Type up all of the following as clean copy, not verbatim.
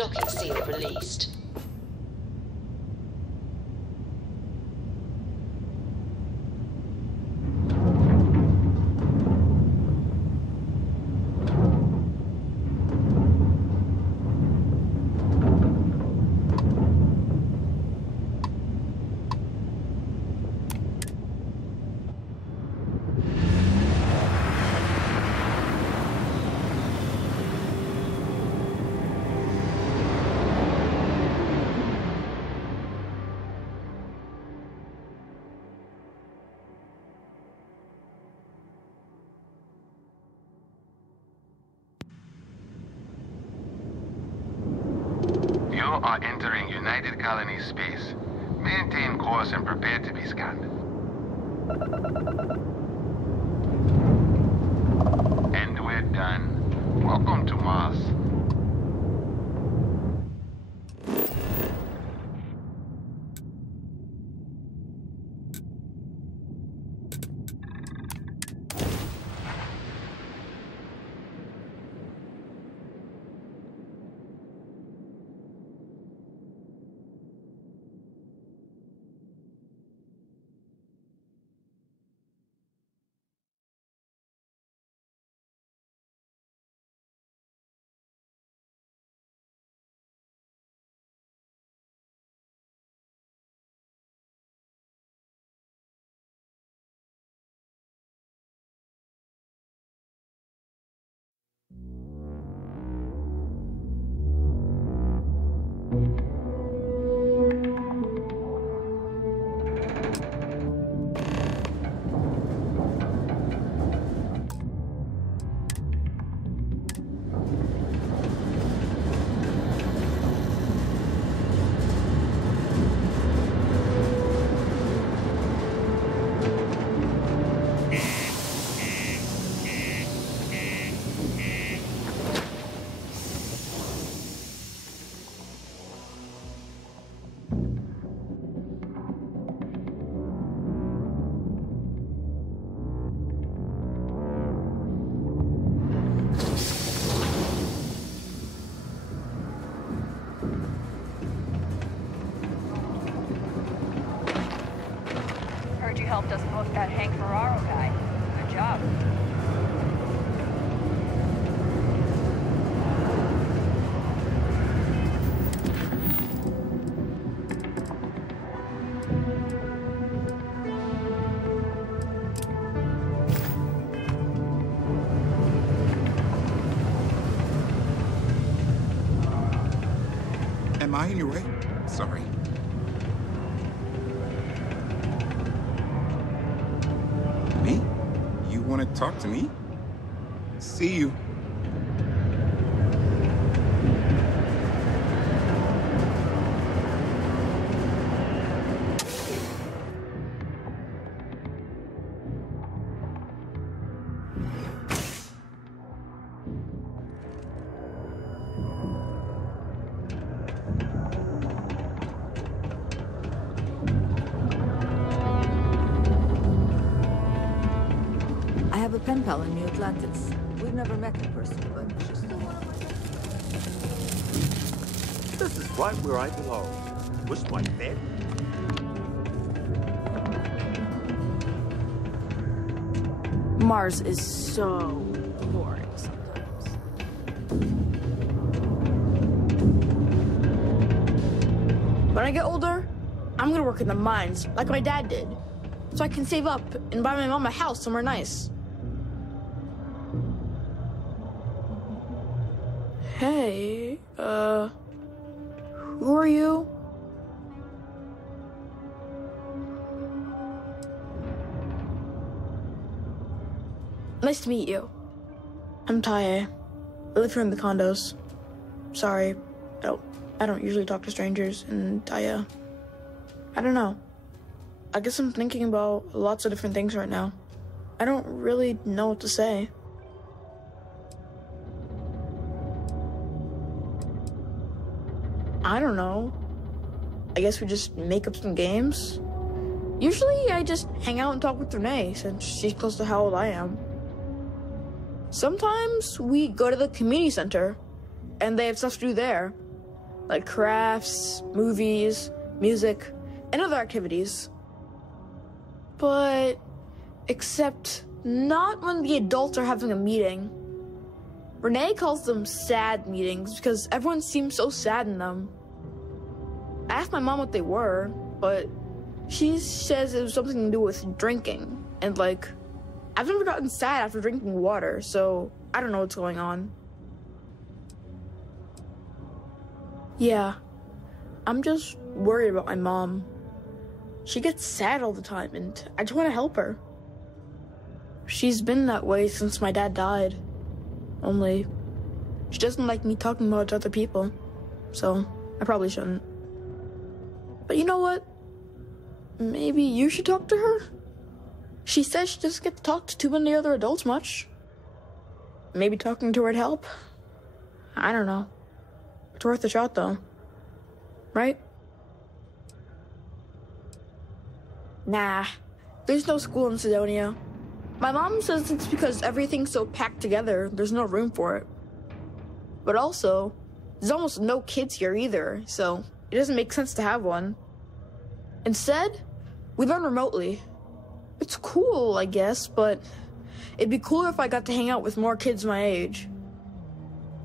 Docket seal released. You are entering United Colony space. Maintain course and prepare to be scanned. And we're done. Welcome to Mars. You helped us book that Hank Ferraro guy. Good job. Am I in your way? Sorry. Me? You want to talk to me? See you. I have a pen pal in New Atlantis. We've never met in person, but she's still one of my friends. This is right where I belong. Where's my bed? Mars is so boring sometimes. When I get older, I'm gonna work in the mines like my dad did, so I can save up and buy my mom a house somewhere nice. Hey, who are you? Nice to meet you. I'm Taye. I live here in the condos. Sorry, I don't usually talk to strangers, and I don't know. I guess I'm thinking about lots of different things right now. I don't really know what to say. I don't know. I guess we just make up some games. Usually I just hang out and talk with Renee, since she's close to how old I am. Sometimes we go to the community center, and they have stuff to do there. like crafts, movies, music, and other activities. But except not when the adults are having a meeting. Renee calls them sad meetings because everyone seems so sad in them. I asked my mom what they were, but she says it was something to do with drinking. And like, I've never gotten sad after drinking water, so I don't know what's going on. Yeah, I'm just worried about my mom. She gets sad all the time, and I just want to help her. She's been that way since my dad died. Only, she doesn't like me talking about it to other people, so I probably shouldn't. But you know what? Maybe you should talk to her? She says she doesn't get to talk to too many other adults much. Maybe talking to her'd help? I don't know. It's worth a shot, though. Right? Nah, there's no school in Cydonia. My mom says it's because everything's so packed together, there's no room for it. But also, there's almost no kids here either, so it doesn't make sense to have one. Instead, we learn remotely. It's cool, I guess, but it'd be cooler if I got to hang out with more kids my age.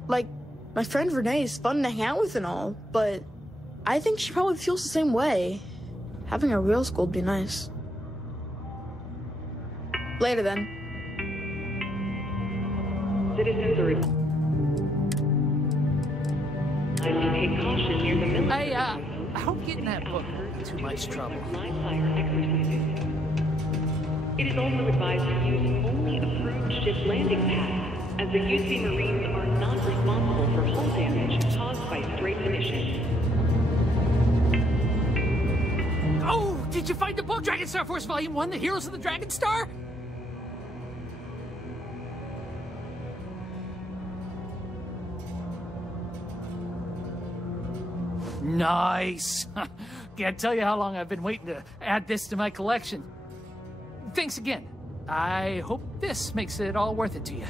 Like, my friend Renee is fun to hang out with and all, but I think she probably feels the same way. Having a real school would be nice. Later then. Citizens are take caution near the military. Hey, I hope getting that book too much trouble. It is also advised to use only approved ship landing pads, as the UC Marines are not responsible for hull damage caused by stray munitions. Oh, did you find the book, Dragon Star Force Volume 1, The Heroes of the Dragon Star? Nice. Can't tell you how long I've been waiting to add this to my collection. Thanks again. I hope this makes it all worth it to you.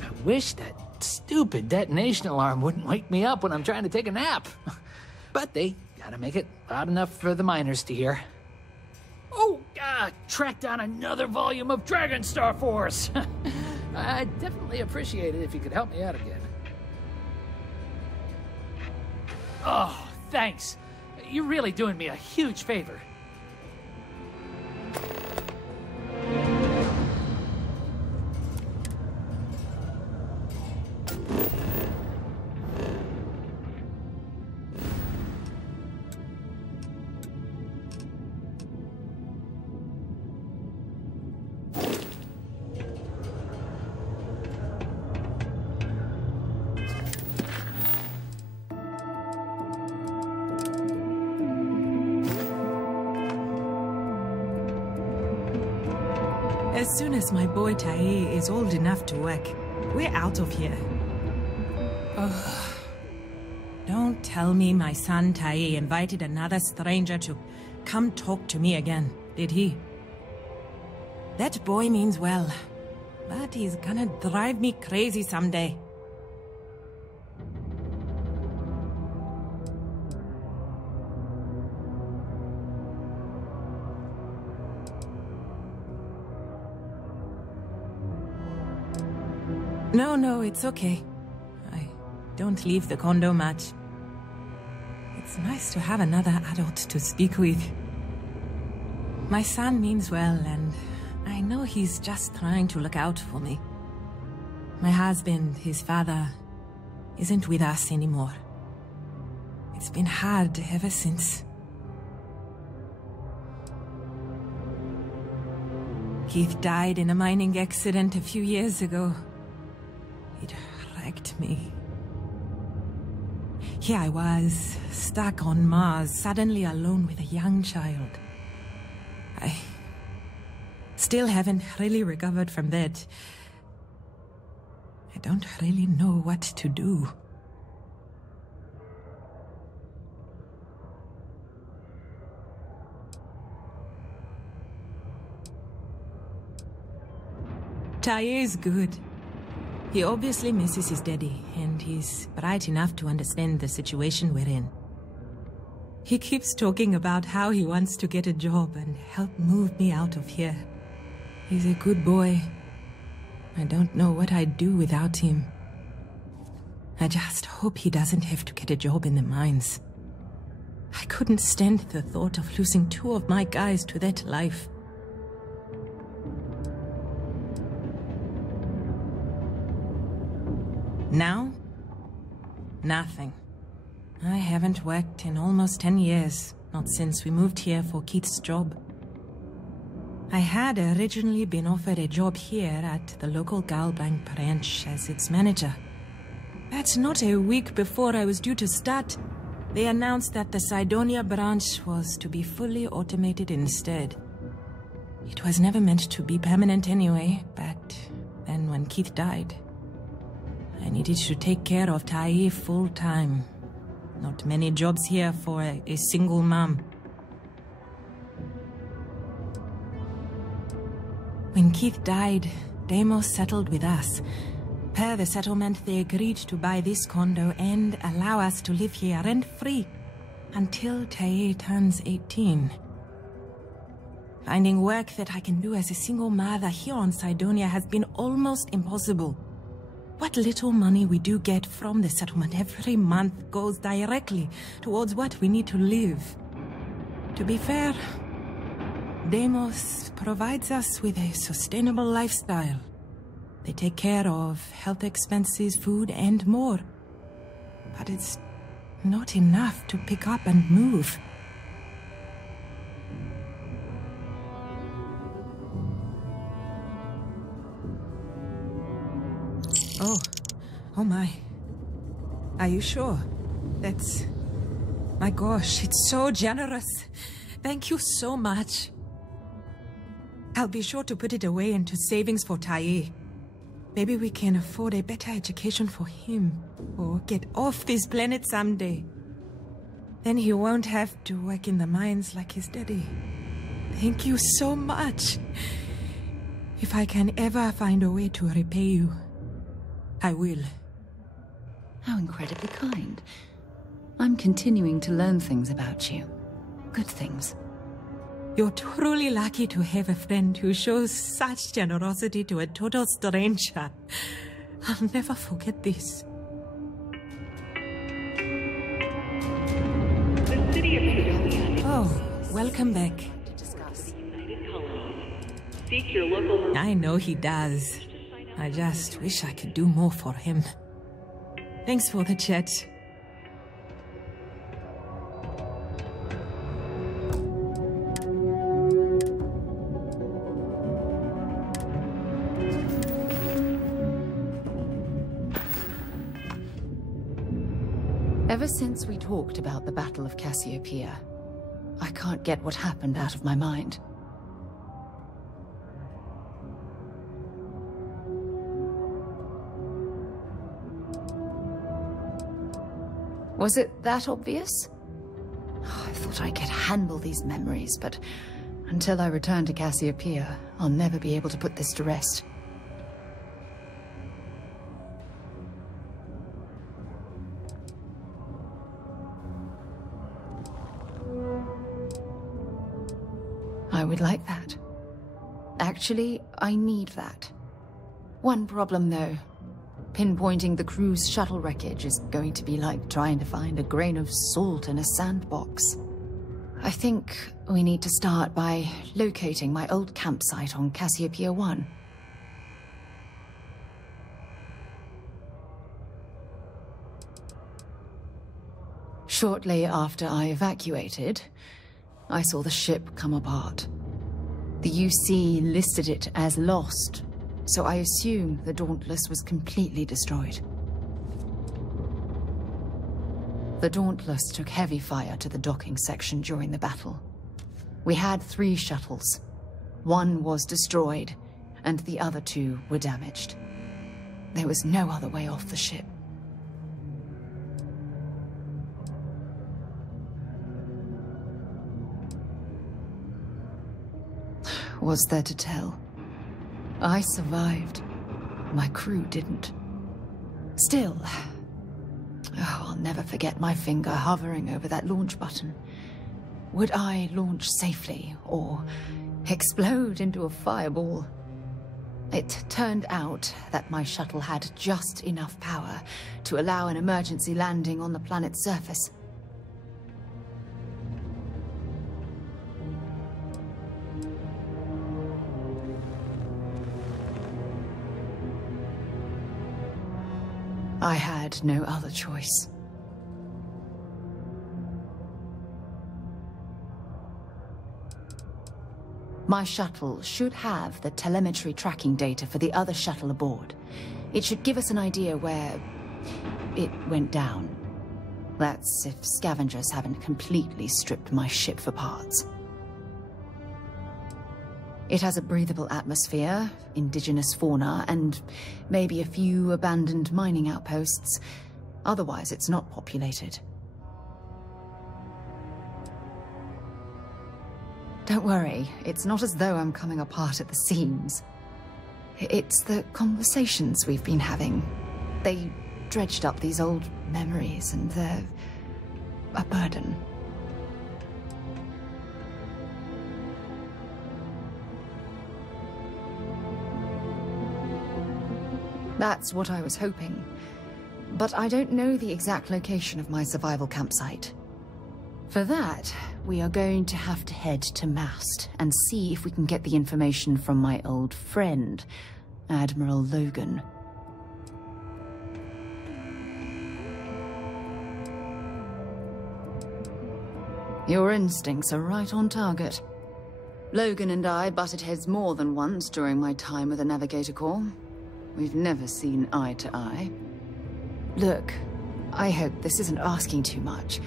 I wish that stupid detonation alarm wouldn't wake me up when I'm trying to take a nap. But they gotta make it loud enough for the miners to hear. Oh, track down another volume of Dragon Star Force. I'd definitely appreciate it if you could help me out again. Oh, thanks. You're really doing me a huge favor. As soon as my boy Tae is old enough to work, we're out of here. Don't tell me my son Tae invited another stranger to come talk to me again, did he? That boy means well, but he's gonna drive me crazy someday. No, it's okay. I don't leave the condo much. It's nice to have another adult to speak with. My son means well, and I know he's just trying to look out for me. My husband, his father, isn't with us anymore. It's been hard ever since. Keith died in a mining accident a few years ago. It wrecked me. Here I was, stuck on Mars, suddenly alone with a young child. I still haven't really recovered from that. I don't really know what to do. Taye is good. He obviously misses his daddy, and he's bright enough to understand the situation we're in. He keeps talking about how he wants to get a job and help move me out of here. He's a good boy. I don't know what I'd do without him. I just hope he doesn't have to get a job in the mines. I couldn't stand the thought of losing 2 of my guys to that life. Now? Nothing. I haven't worked in almost 10 years, not since we moved here for Keith's job. I had originally been offered a job here at the local Galbank branch as its manager. But not a week before I was due to start, they announced that the Cydonia branch was to be fully automated instead. It was never meant to be permanent anyway, but then when Keith died, I needed to take care of Taye full-time. Not many jobs here for a single mom. When Keith died, Deimos settled with us. Per the settlement, they agreed to buy this condo and allow us to live here rent-free until Taye turns 18. Finding work that I can do as a single mother here on Cydonia has been almost impossible. What little money we do get from the settlement every month goes directly towards what we need to live. To be fair, Deimos provides us with a sustainable lifestyle. They take care of health expenses, food, and more. But it's not enough to pick up and move. Oh my. Are you sure? That's... My gosh, it's so generous. Thank you so much. I'll be sure to put it away into savings for Taye. Maybe we can afford a better education for him, or get off this planet someday. Then he won't have to work in the mines like his daddy. Thank you so much. If I can ever find a way to repay you, I will. How incredibly kind. I'm continuing to learn things about you. Good things. You're truly lucky to have a friend who shows such generosity to a total stranger. I'll never forget this. The city of Cydonia. Oh, welcome back. Seek your local... I know he does. I just wish I could do more for him. Thanks for the chat. Ever since we talked about the Battle of Cassiopeia, I can't get what happened out of my mind. Was it that obvious? I thought I could handle these memories, but until I return to Cassiopeia, I'll never be able to put this to rest. I would like that. Actually, I need that. One problem, though. Pinpointing the crew's shuttle wreckage is going to be like trying to find a grain of salt in a sandbox. I think we need to start by locating my old campsite on Cassiopeia 1. Shortly after I evacuated, I saw the ship come apart. The UC listed it as lost, so I assume the Dauntless was completely destroyed. The Dauntless took heavy fire to the docking section during the battle. We had 3 shuttles. 1 was destroyed, and the other 2 were damaged. There was no other way off the ship. Was there to tell? I survived. My crew didn't. Still, I'll never forget my finger hovering over that launch button. Would I launch safely, or explode into a fireball? It turned out that my shuttle had just enough power to allow an emergency landing on the planet's surface. I had no other choice. My shuttle should have the telemetry tracking data for the other shuttle aboard. It should give us an idea where it went down. That's if scavengers haven't completely stripped my ship for parts. It has a breathable atmosphere, indigenous fauna, and maybe a few abandoned mining outposts. Otherwise, it's not populated. Don't worry, it's not as though I'm coming apart at the seams. It's the conversations we've been having. They dredged up these old memories, and they're a burden. That's what I was hoping. But I don't know the exact location of my survival campsite. For that, we are going to have to head to Mast and see if we can get the information from my old friend, Admiral Logan. Your instincts are right on target. Logan and I butted heads more than once during my time with the Navigator Corps. We've never seen eye to eye. Look, I hope this isn't asking too much.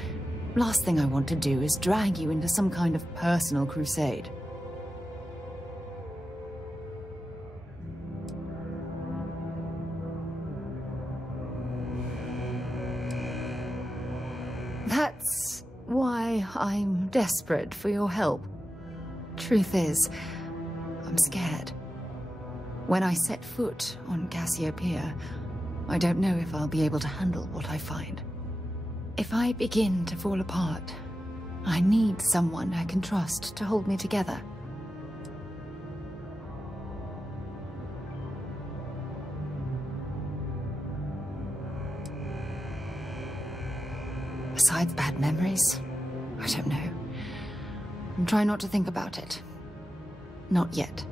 Last thing I want to do is drag you into some kind of personal crusade. That's why I'm desperate for your help. Truth is, I'm scared. When I set foot on Cassiopeia, I don't know if I'll be able to handle what I find. If I begin to fall apart, I need someone I can trust to hold me together. Besides bad memories, I don't know. I'm trying not to think about it. Not yet.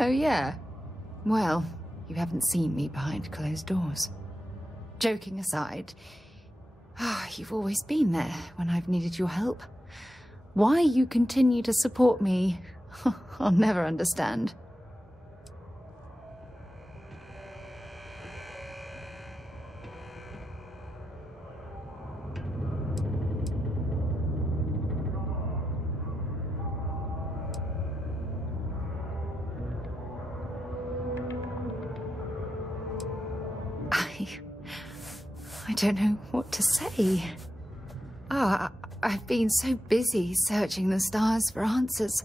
Oh yeah. Well, you haven't seen me behind closed doors. Joking aside, you've always been there when I've needed your help. Why you continue to support me, I'll never understand. I don't know what to say. I've been so busy searching the stars for answers.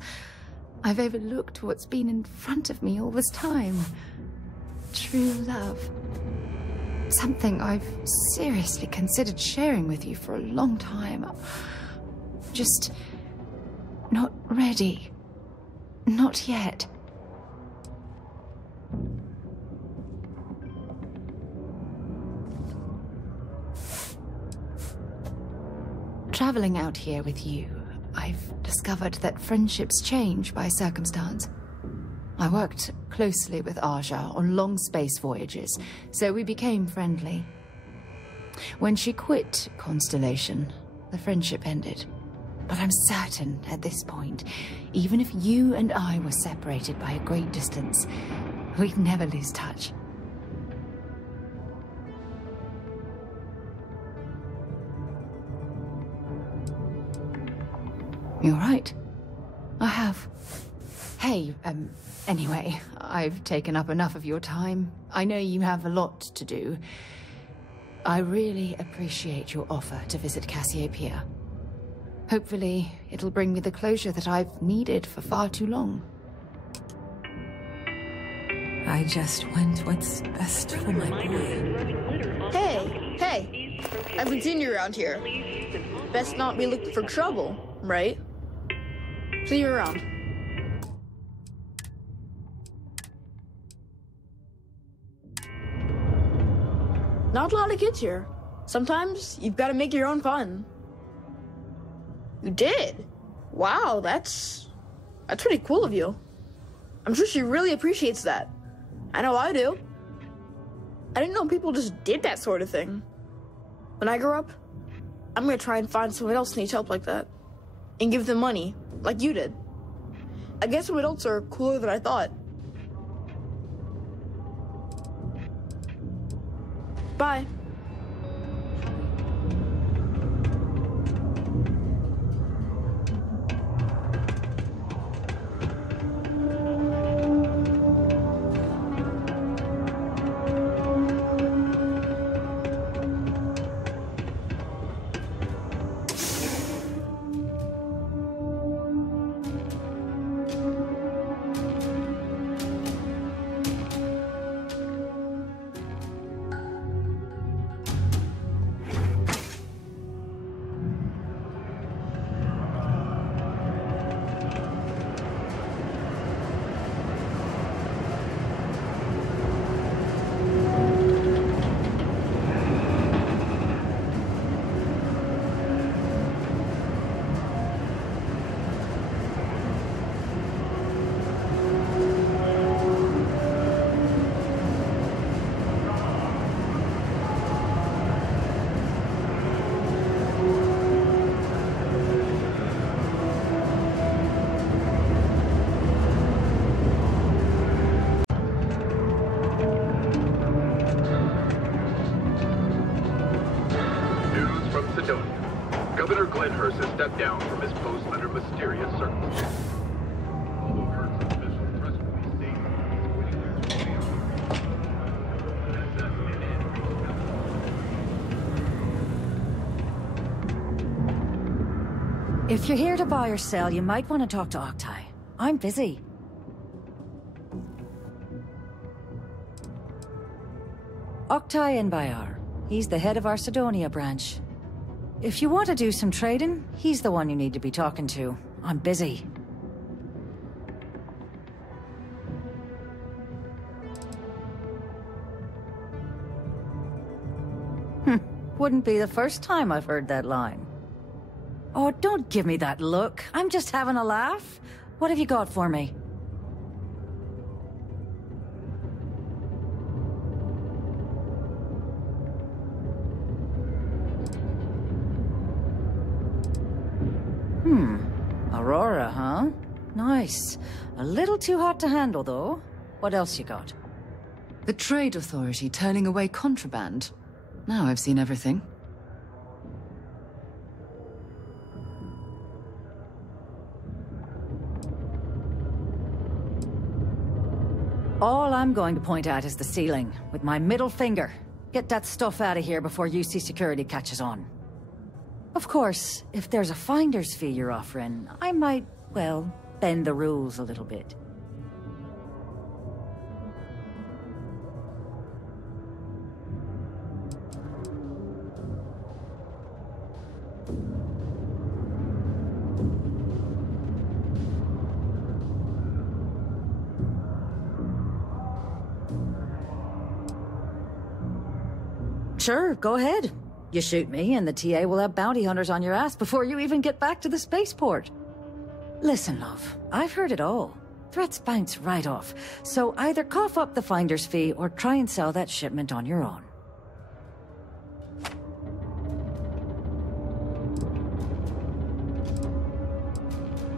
I've overlooked what's been in front of me all this time. True love. Something I've seriously considered sharing with you for a long time. Just not ready. Not yet. Traveling out here with you, I've discovered that friendships change by circumstance. I worked closely with Aja on long space voyages, so we became friendly. When she quit Constellation, the friendship ended. But I'm certain at this point, even if you and I were separated by a great distance, we'd never lose touch. You're right. I have. Hey, anyway, I've taken up enough of your time. I know you have a lot to do. I really appreciate your offer to visit Cassiopeia. Hopefully, it'll bring me the closure that I've needed for far too long. I just want what's best for my boy. Hey! I haven't seen you around here. Best not be looking for trouble, right? See you around. Not a lot of kids here. Sometimes you've got to make your own fun. You did? Wow, that's pretty cool of you. I'm sure she really appreciates that. I know I do. I didn't know people just did that sort of thing. When I grow up, I'm gonna try and find someone else who needs help like that. And give them money, like you did. I guess some adults are cooler than I thought. Bye. has stepped down from his post under mysterious circumstances. Although Kurtz's official press release states he's quitting their If you're here to buy or sell, you might want to talk to Octai. I'm busy. Octai Bayar. He's the head of our Cydonia branch. If you want to do some trading, he's the one you need to be talking to. I'm busy. Wouldn't be the first time I've heard that line. Oh, don't give me that look. I'm just having a laugh. What have you got for me? Aurora, huh? Nice. A little too hot to handle, though. What else you got? The Trade Authority turning away contraband. Now I've seen everything. All I'm going to point at is the ceiling, with my middle finger. Get that stuff out of here before UC security catches on. Of course, if there's a finder's fee you're offering, I might, well, bend the rules a little bit. Sure, go ahead. You shoot me, and the TA will have bounty hunters on your ass before you even get back to the spaceport. Listen, love, I've heard it all. Threats bounce right off, so either cough up the finder's fee or try and sell that shipment on your own.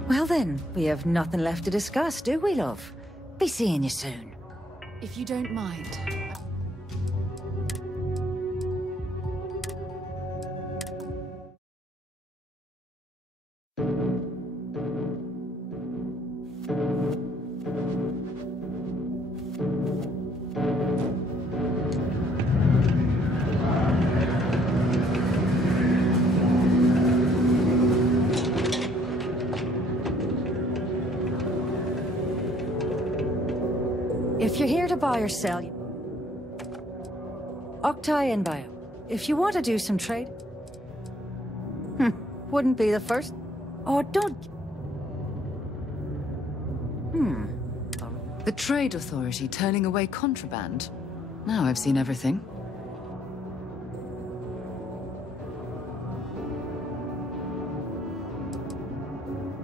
Well then, we have nothing left to discuss, do we, love? Be seeing you soon. If you don't mind. if you're here to buy or sell... Octai and Bio. If you want to do some trade... Wouldn't be the first... Oh, don't... The Trade Authority turning away contraband. Now I've seen everything.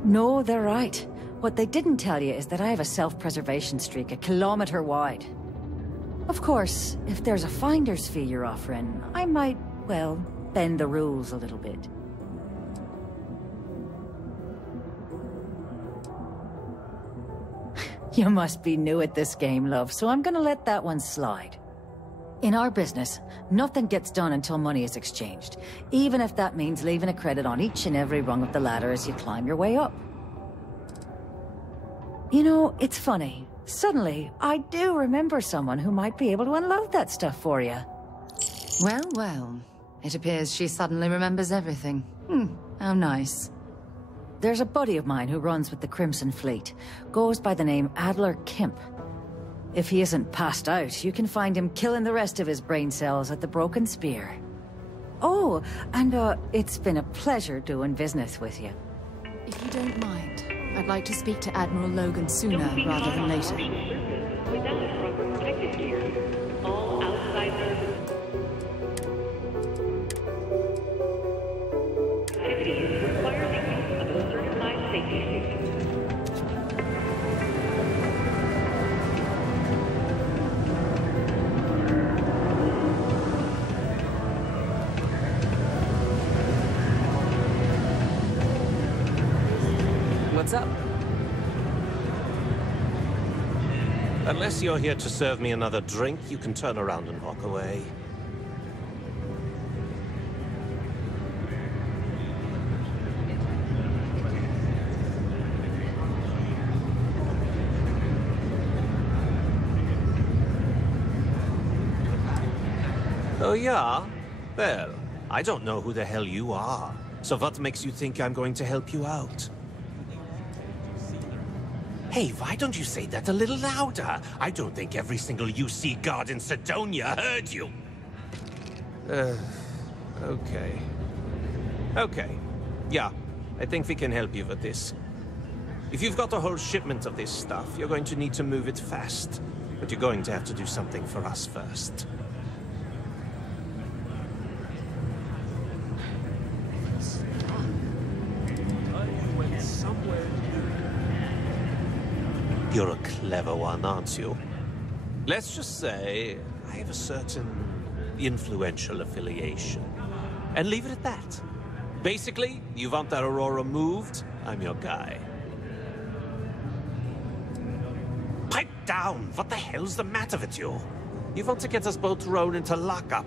No, they're right. What they didn't tell you is that I have a self-preservation streak a kilometer wide. Of course, if there's a finder's fee you're offering, I might, well, bend the rules a little bit. You must be new at this game, love, so I'm gonna let that one slide. In our business, nothing gets done until money is exchanged, even if that means leaving a credit on each and every rung of the ladder as you climb your way up. You know, it's funny. Suddenly, I do remember someone who might be able to unload that stuff for you. Well, well. It appears she suddenly remembers everything. How nice. There's a buddy of mine who runs with the Crimson Fleet. Goes by the name Adler Kemp. If he isn't passed out, you can find him killing the rest of his brain cells at the Broken Spear. Oh, and it's been a pleasure doing business with you. If you don't mind, I'd like to speak to Admiral Logan sooner rather than later. Without proper protective gear, all outside activities require the use of a certified safety suit. What's up? Unless you're here to serve me another drink, you can turn around and walk away. Oh, yeah? Well, I don't know who the hell you are. So what makes you think I'm going to help you out? Hey, why don't you say that a little louder? I don't think every single UC guard in Cydonia heard you. Okay. Okay. Yeah, I think we can help you with this. If you've got a whole shipment of this stuff, you're going to need to move it fast. But you're going to have to do something for us first. You're a clever one, aren't you? Let's just say I have a certain influential affiliation. And leave it at that. Basically, you want that Aurora moved, I'm your guy. Pipe down! What the hell's the matter with you? You want to get us both thrown into lockup.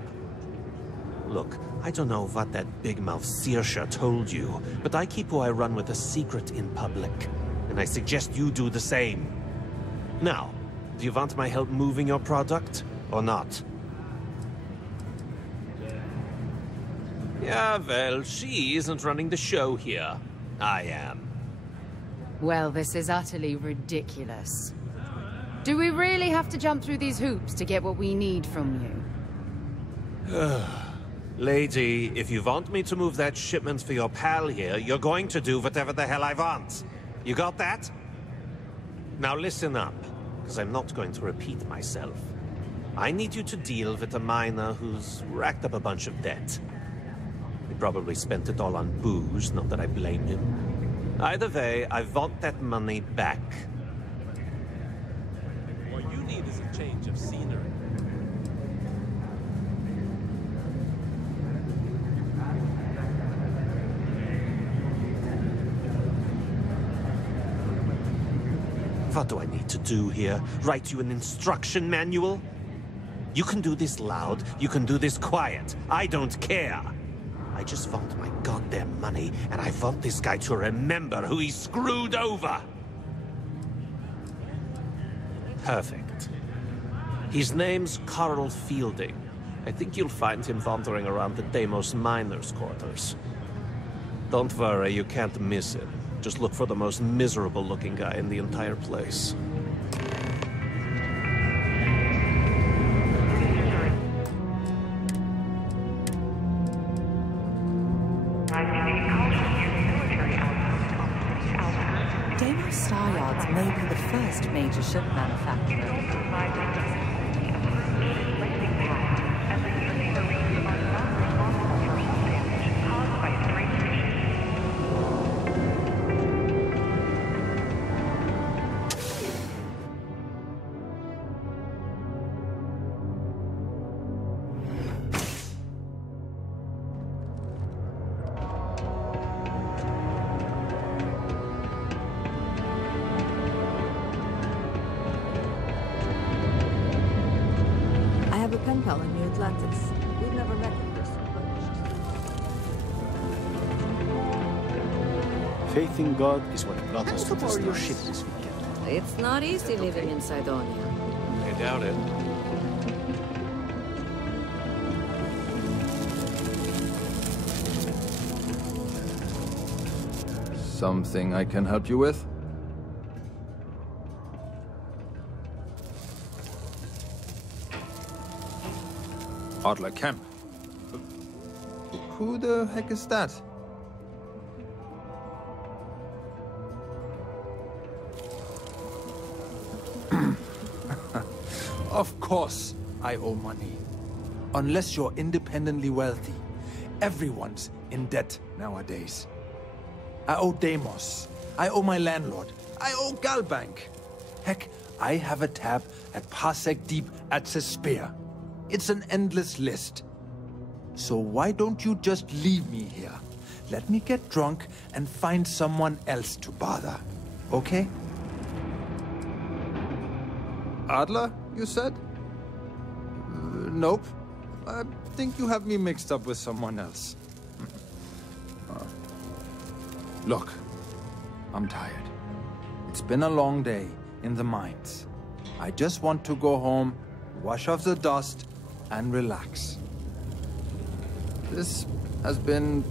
Look, I don't know what that big-mouth Saoirse told you, but I keep who I run with a secret in public. And I suggest you do the same. Now, do you want my help moving your product, or not? Yeah, well, she isn't running the show here. I am. Well, this is utterly ridiculous. Do we really have to jump through these hoops to get what we need from you? Lady, if you want me to move that shipment for your pal here, you're going to do whatever the hell I want. You got that? Now listen up, because I'm not going to repeat myself. I need you to deal with a miner who's racked up a bunch of debt. He probably spent it all on booze, not that I blame him. Either way, I want that money back. What you need is a change of scenery. What do I need to do here? Write you an instruction manual? You can do this loud, you can do this quiet. I don't care. I just want my goddamn money, and I want this guy to remember who he screwed over. Perfect. His name's Carl Fielding. I think you'll find him wandering around the Deimos miners' quarters. Don't worry, you can't miss him. Just look for the most miserable-looking guy in the entire place. Deimos Star Yards may be the first major ship manufacturer. Pen pal in New Atlantis. We've never met in person, but Faith in God is what brought us to this your ship this weekend. It's not easy living in Cydonia. I doubt it. Something I can help you with? Adler Camp. Who the heck is that? Of course I owe money. Unless you're independently wealthy. Everyone's in debt nowadays. I owe Deimos. I owe my landlord. I owe Galbank. Heck, I have a tab at Parsec Deep at Cespear. It's an endless list. So why don't you just leave me here? Let me get drunk and find someone else to bother. Okay? Adler, you said? Nope. I think you have me mixed up with someone else. Look, I'm tired. It's been a long day in the mines. I just want to go home, wash off the dust, and relax. This has been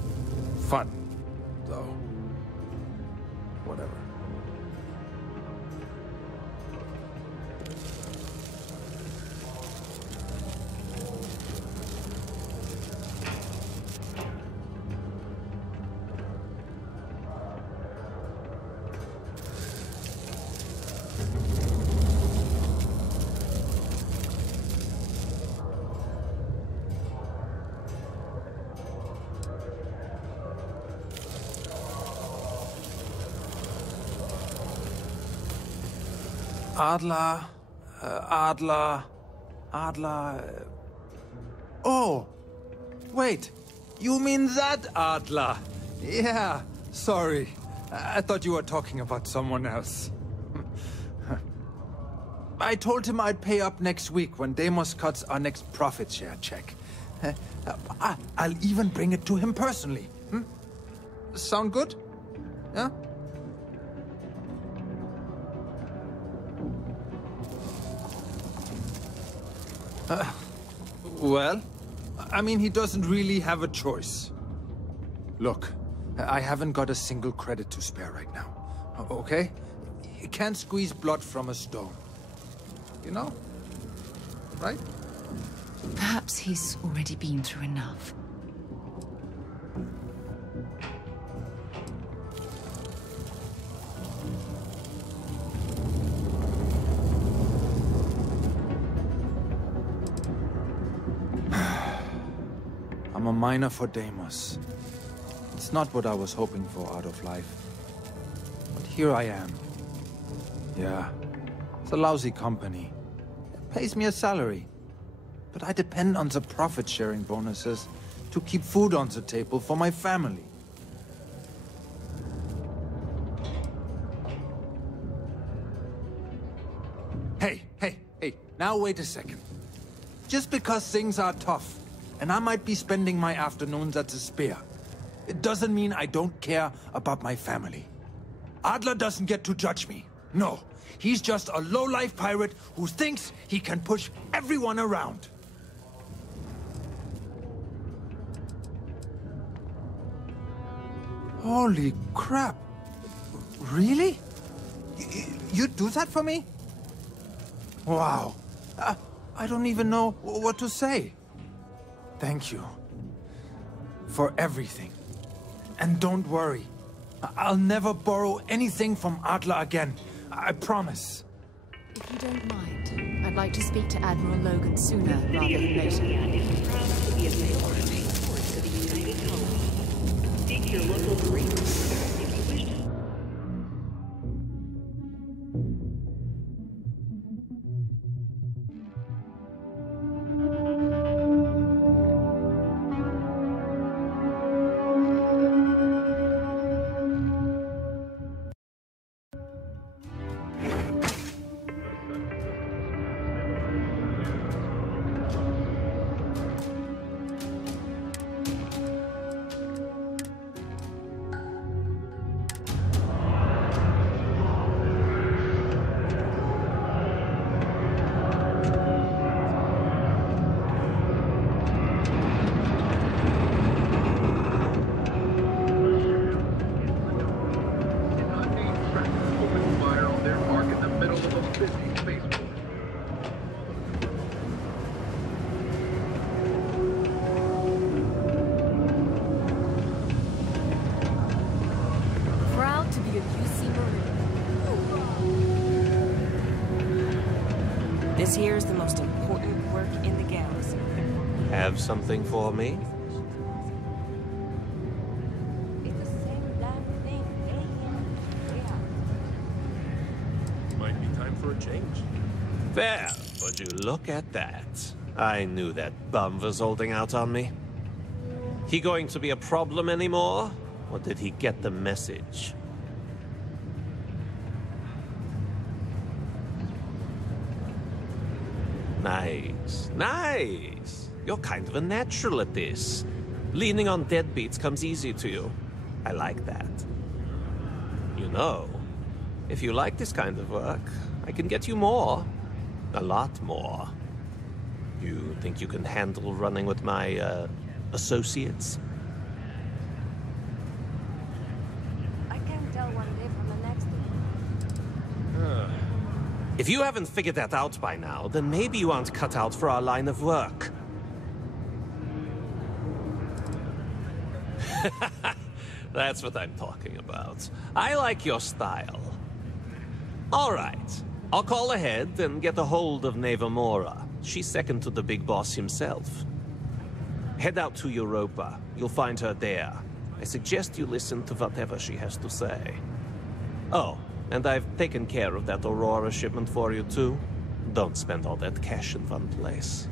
fun, though. Whatever. Adler... Oh! Wait! You mean that Adler? Yeah, sorry. I thought you were talking about someone else. I told him I'd pay up next week when Deimos cuts our next profit share check. I'll even bring it to him personally. Sound good? Yeah? Well, I mean, he doesn't really have a choice. Look, I haven't got a single credit to spare right now, okay? You can't squeeze blood from a stone. You know? Right? Perhaps he's already been through enough. I'm a miner for Deimos. It's not what I was hoping for out of life. But here I am. Yeah, it's a lousy company. It pays me a salary. But I depend on the profit-sharing bonuses to keep food on the table for my family. Hey, now wait a second. Just because things are tough, and I might be spending my afternoons at the spear, it doesn't mean I don't care about my family. Adler doesn't get to judge me. No, he's just a low-life pirate who thinks he can push everyone around. Holy crap. Really? You'd do that for me? Wow. I don't even know what to say. Thank you. For everything. And don't worry. I'll never borrow anything from Adler again. I promise. If you don't mind, I'd like to speak to Admiral Logan sooner rather than later. Is proud to be a mail passport to the United Colonies. Seek your local Marine Corps if you wish to. This here is the most important work in the galaxy. Have something for me? It's the same damn thing, day in, day out. Might be time for a change. There, would you look at that? I knew that bum was holding out on me. He going to be a problem anymore? Or did he get the message? Nice, nice. You're kind of a natural at this. Leaning on deadbeats comes easy to you. I like that. You know, if you like this kind of work, I can get you more. A lot more. You think you can handle running with my, associates? I can't tell one day from the next. If you haven't figured that out by now, then maybe you aren't cut out for our line of work. That's what I'm talking about. I like your style. All right. I'll call ahead and get a hold of Neva Mora. She's second to the big boss himself. Head out to Europa. You'll find her there. I suggest you listen to whatever she has to say. Oh, and I've taken care of that Aurora shipment for you too. Don't spend all that cash in one place.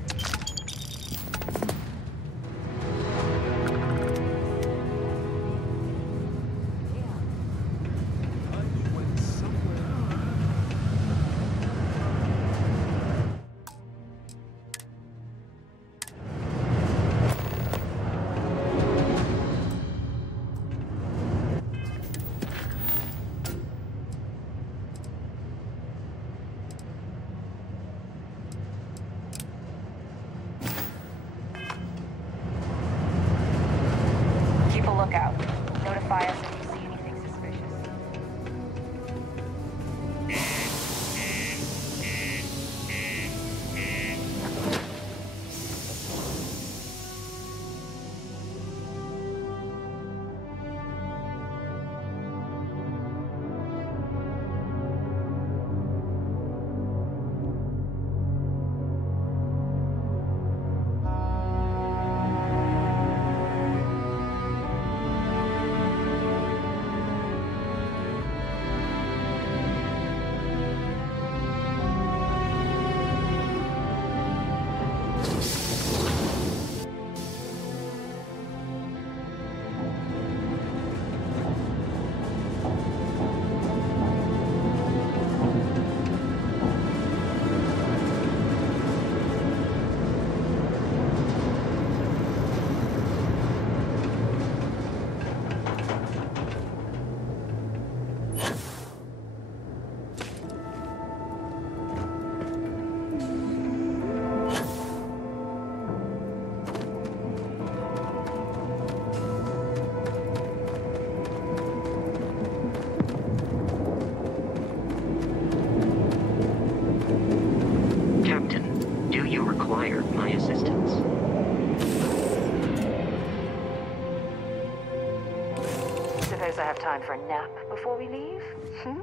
time for a nap before we leave? Hmm?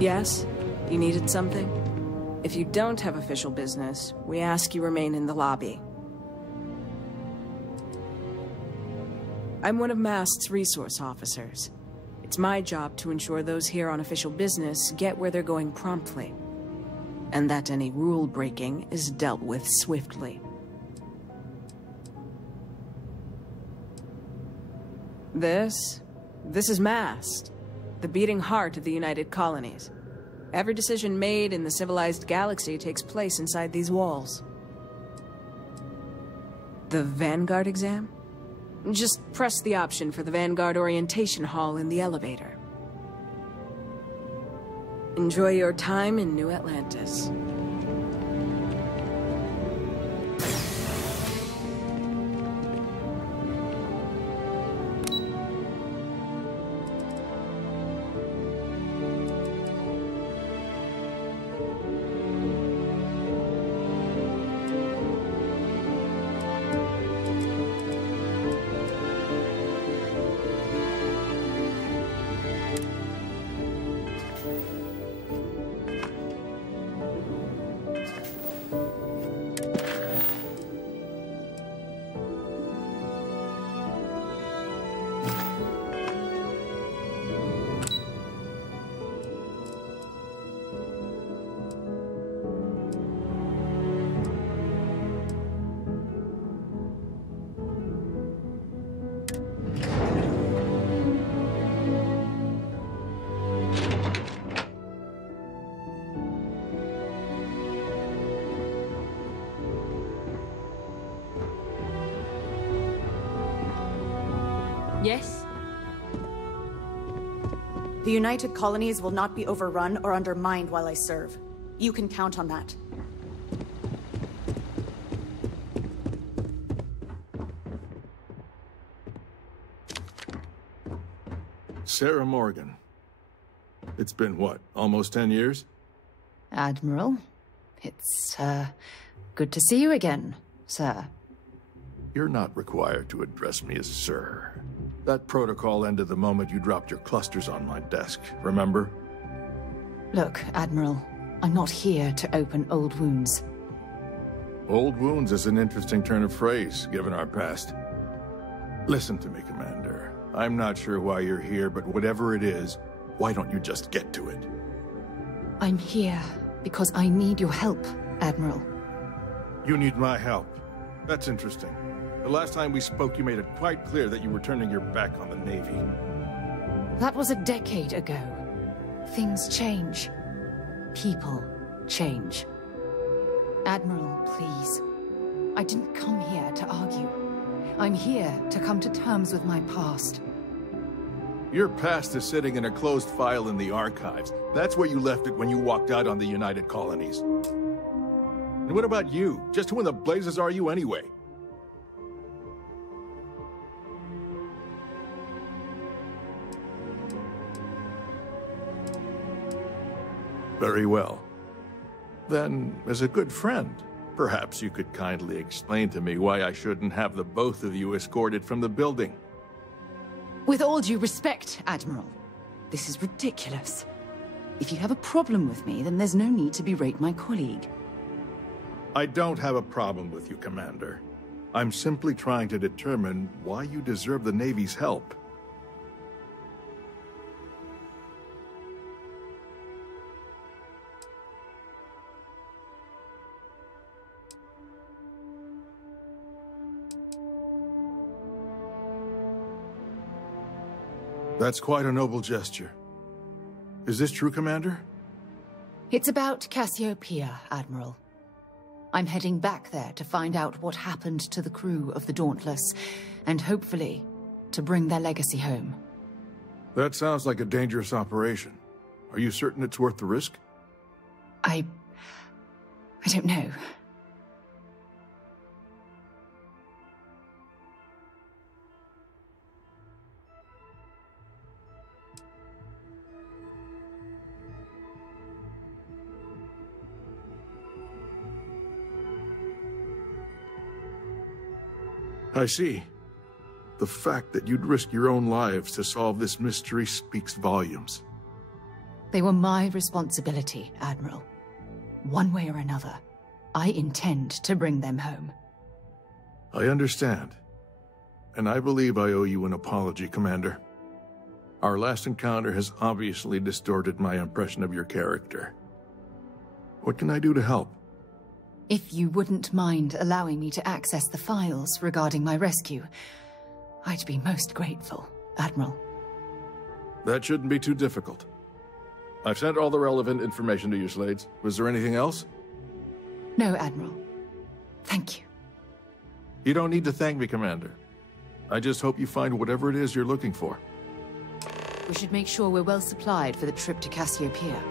Yes? You needed something? If you don't have official business, we ask you remain in the lobby. I'm one of Mast's resource officers. It's my job to ensure those here on official business get where they're going promptly, and that any rule breaking is dealt with swiftly. This is Mast, the beating heart of the United Colonies. Every decision made in the civilized galaxy takes place inside these walls. The Vanguard exam? Just press the option for the Vanguard orientation hall in the elevator. Enjoy your time in New Atlantis. Yes? The United Colonies will not be overrun or undermined while I serve. You can count on that. Sarah Morgan. It's been, what, almost 10 years? Admiral, it's, good to see you again, sir. You're not required to address me as sir. That protocol ended the moment you dropped your clusters on my desk, remember? Look, Admiral, I'm not here to open old wounds. Old wounds is an interesting turn of phrase, given our past. Listen to me, Commander. I'm not sure why you're here, but whatever it is, why don't you just get to it? I'm here because I need your help, Admiral. You need my help. That's interesting. The last time we spoke, you made it quite clear that you were turning your back on the Navy. That was a decade ago. Things change. People change. Admiral, please. I didn't come here to argue. I'm here to come to terms with my past. Your past is sitting in a closed file in the archives. That's where you left it when you walked out on the United Colonies. And what about you? Just who in the blazes are you anyway? Very well. Then, as a good friend, perhaps you could kindly explain to me why I shouldn't have the both of you escorted from the building. With all due respect, Admiral, this is ridiculous. If you have a problem with me, then there's no need to berate my colleague. I don't have a problem with you, Commander. I'm simply trying to determine why you deserve the Navy's help. That's quite a noble gesture. Is this true, Commander? It's about Cassiopeia, Admiral. I'm heading back there to find out what happened to the crew of the Dauntless, and hopefully, to bring their legacy home. That sounds like a dangerous operation. Are you certain it's worth the risk? I don't know. I see. The fact that you'd risk your own lives to solve this mystery speaks volumes. They were my responsibility, Admiral. One way or another, I intend to bring them home. I understand. And I believe I owe you an apology, Commander. Our last encounter has obviously distorted my impression of your character. What can I do to help? If you wouldn't mind allowing me to access the files regarding my rescue, I'd be most grateful, Admiral. That shouldn't be too difficult. I've sent all the relevant information to you, Slades. Was there anything else? No, Admiral. Thank you. You don't need to thank me, Commander. I just hope you find whatever it is you're looking for. We should make sure we're well supplied for the trip to Cassiopeia.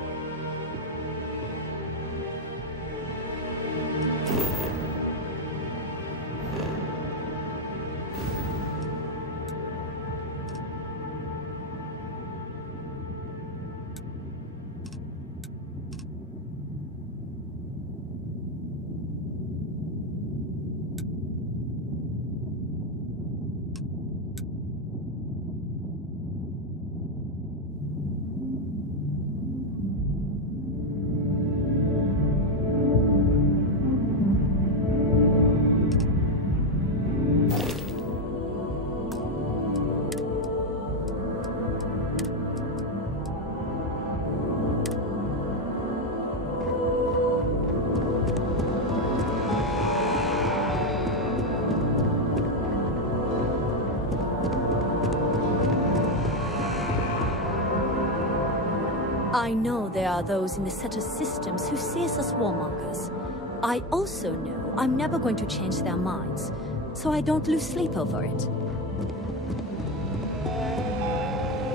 I know there are those in the set of systems who see us as warmongers. I also know I'm never going to change their minds, so I don't lose sleep over it.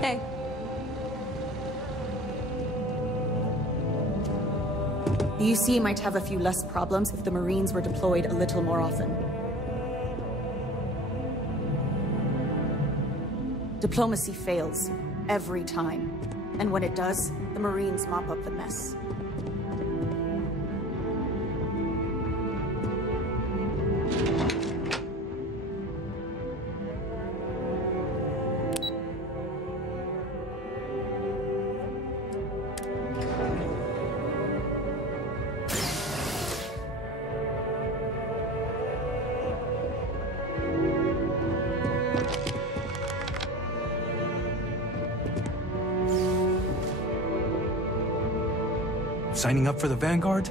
Hey. The UC might have a few less problems if the Marines were deployed a little more often. Diplomacy fails. Every time. And when it does, the Marines mop up the mess. Signing up for the Vanguard?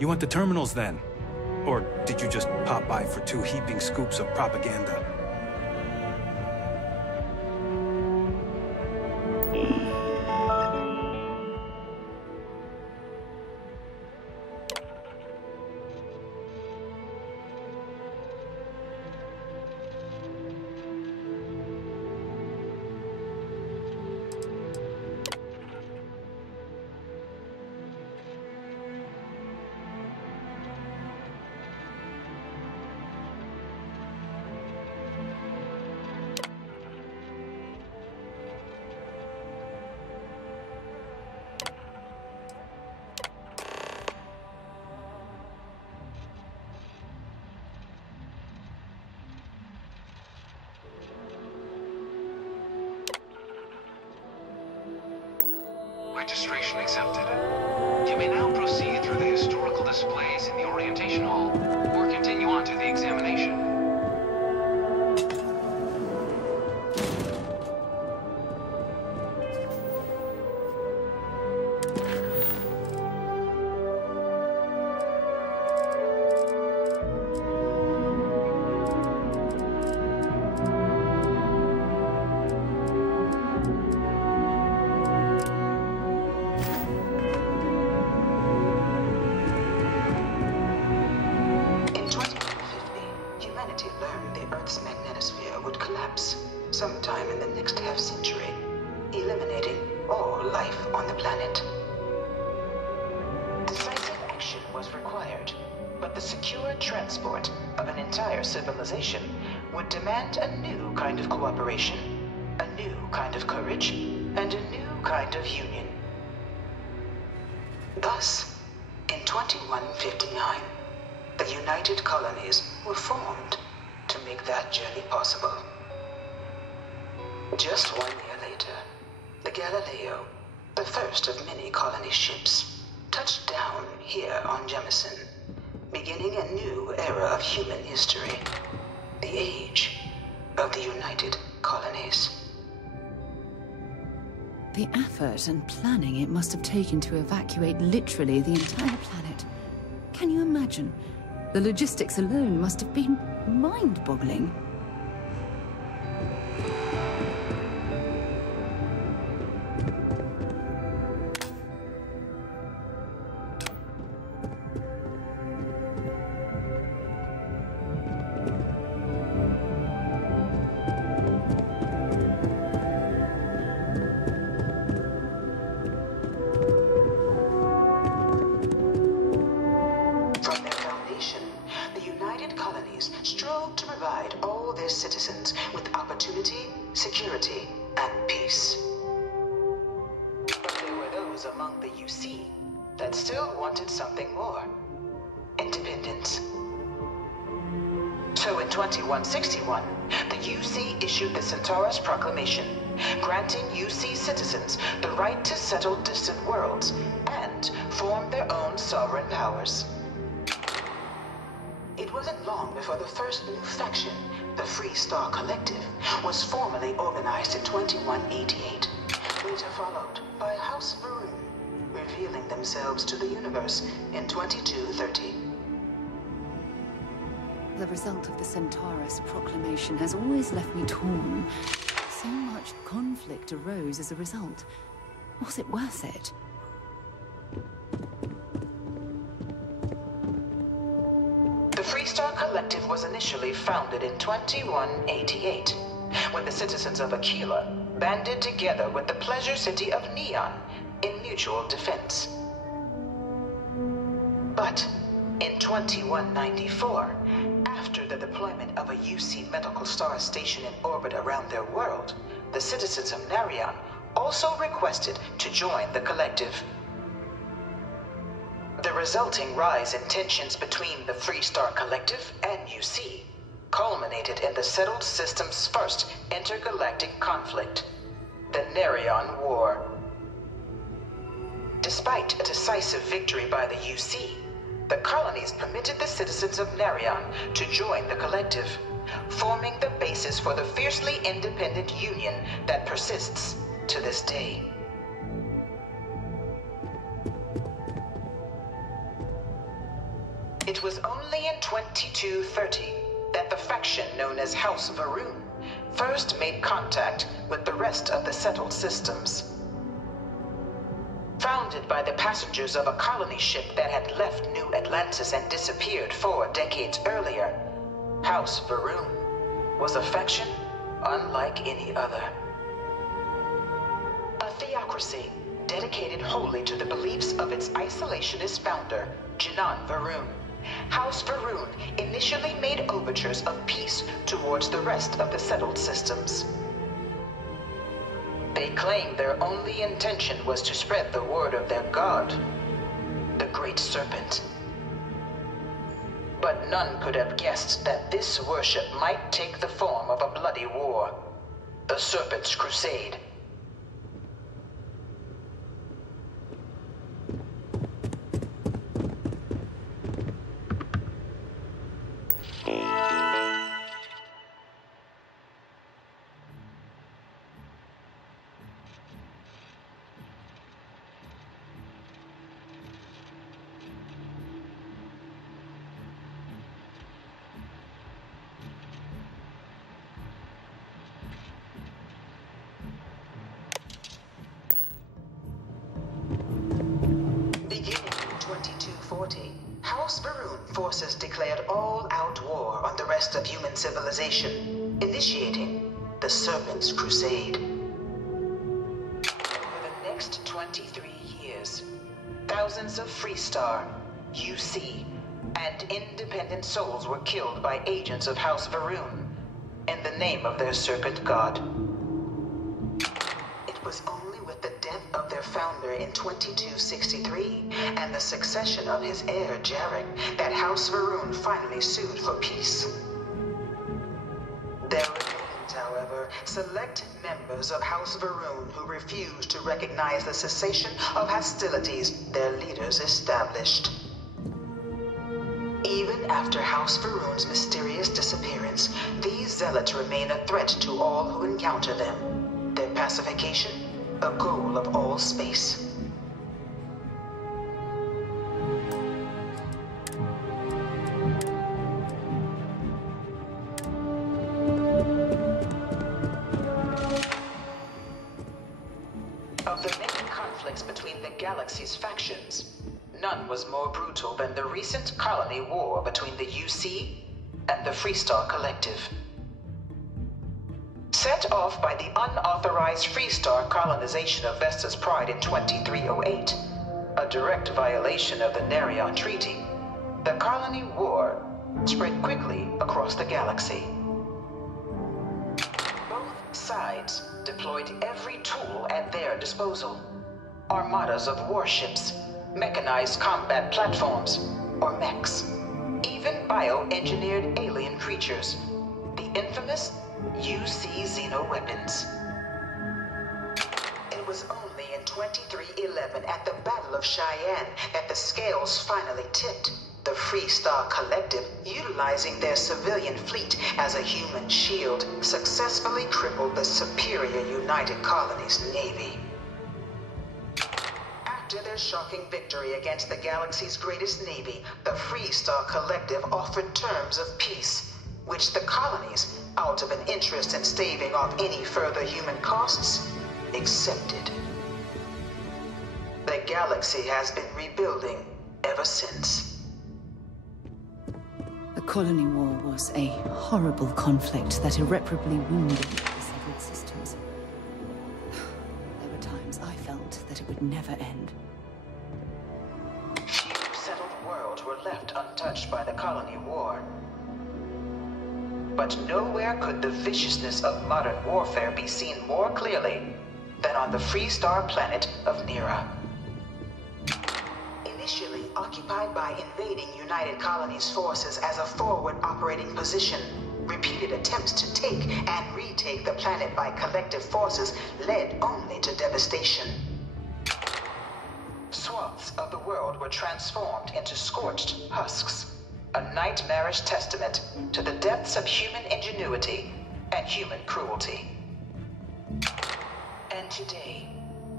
You want the terminals then? Or did you just pop by for 2 heaping scoops of propaganda? Registration accepted. You may now proceed through the historical displays in the orientation hall, or continue on to the examination. Sometime in the next half-century, eliminating all life on the planet. Decisive action was required, but the secure transport of an entire civilization would demand a new kind of cooperation, a new kind of courage, and a new kind of union. Thus, in 2159, the United Colonies were formed to make that journey possible. Just 1 year later, the Galileo, the first of many colony ships, touched down here on Jemison, beginning a new era of human history, the age of the United Colonies. The effort and planning it must have taken to evacuate literally the entire planet. Can you imagine? The logistics alone must have been mind-boggling. Citizens with opportunity, security, and peace. But there were those among the UC that still wanted something more. Independence. So in 2161, the UC issued the Centaurus Proclamation, granting UC citizens the right to settle distant worlds and form their own sovereign powers. It wasn't long before the first new faction, the Free Star Collective, was formally organized in 2188, later followed by House Varun, revealing themselves to the universe in 2230. The result of the Centaurus Proclamation has always left me torn. So much conflict arose as a result. Was it worth it? The Freestar Collective was initially founded in 2188, when the citizens of Aquila banded together with the pleasure city of Neon in mutual defense. But in 2194, after the deployment of a UC medical star station in orbit around their world, the citizens of Narion also requested to join the collective. The resulting rise in tensions between the Freestar Collective and UC culminated in the settled system's first intergalactic conflict, the Narion War. Despite a decisive victory by the UC, the colonies permitted the citizens of Narion to join the collective, forming the basis for the fiercely independent union that persists to this day. It was only in 2230 that the faction known as House Varun first made contact with the rest of the settled systems. Founded by the passengers of a colony ship that had left New Atlantis and disappeared 4 decades earlier, House Varun was a faction unlike any other. A theocracy dedicated wholly to the beliefs of its isolationist founder, Jinan Varun. House Varun initially made overtures of peace towards the rest of the settled systems. They claimed their only intention was to spread the word of their god, the Great Serpent. But none could have guessed that this worship might take the form of a bloody war, the Serpent's Crusade. House Varun forces declared all-out war on the rest of human civilization, initiating the Serpent's Crusade. For the next 23 years, thousands of Freestar, UC, and independent souls were killed by agents of House Varun in the name of their Serpent God. It was only with the death of their founder in 2263 and the succession of his heir Jarek that House Varun finally sued for peace. There remained, however, select members of House Varun who refused to recognize the cessation of hostilities their leaders established. Even after House Varun's mysterious disappearance, these zealots remain a threat to all who encounter them. Their pacification, a goal of all space. Of the many conflicts between the galaxy's factions, none was more brutal than the recent colony war between the UC and the Freestar Collective. Set off by the unauthorized Freestar colonization of Vesta's Pride in 2308, a direct violation of the Narion Treaty, the colony war spread quickly across the galaxy. Both sides deployed every tool at their disposal. Armadas of warships, mechanized combat platforms, or mechs, even bioengineered alien creatures, the infamous UC xeno-weapons. It was only in 2311 at the Battle of Cheyenne that the scales finally tipped, the Freestar Collective, utilizing their civilian fleet as a human shield, successfully crippled the superior United Colonies Navy. After their shocking victory against the galaxy's greatest navy, the Freestar Collective offered terms of peace, which the colonies, out of an interest in staving off any further human costs, accepted. The galaxy has been rebuilding ever since. The colony war was a horrible conflict that irreparably wounded the settled systems. There were times I felt that it would never end. Few settled worlds were left untouched by the colony war. But nowhere could the viciousness of modern warfare be seen more clearly than on the Free Star planet of Nera. Initially occupied by invading United Colonies forces as a forward operating position, repeated attempts to take and retake the planet by collective forces led only to devastation. Swaths of the world were transformed into scorched husks, a nightmarish testament to the depths of human ingenuity and human cruelty. And today,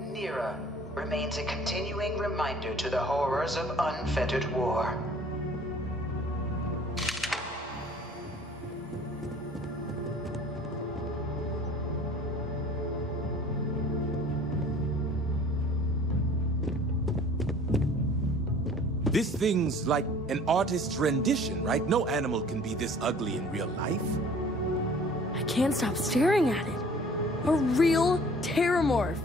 Nera remains a continuing reminder to the horrors of unfettered war. This thing's like an artist's rendition, right? No animal can be this ugly in real life. I can't stop staring at it. A real terramorph.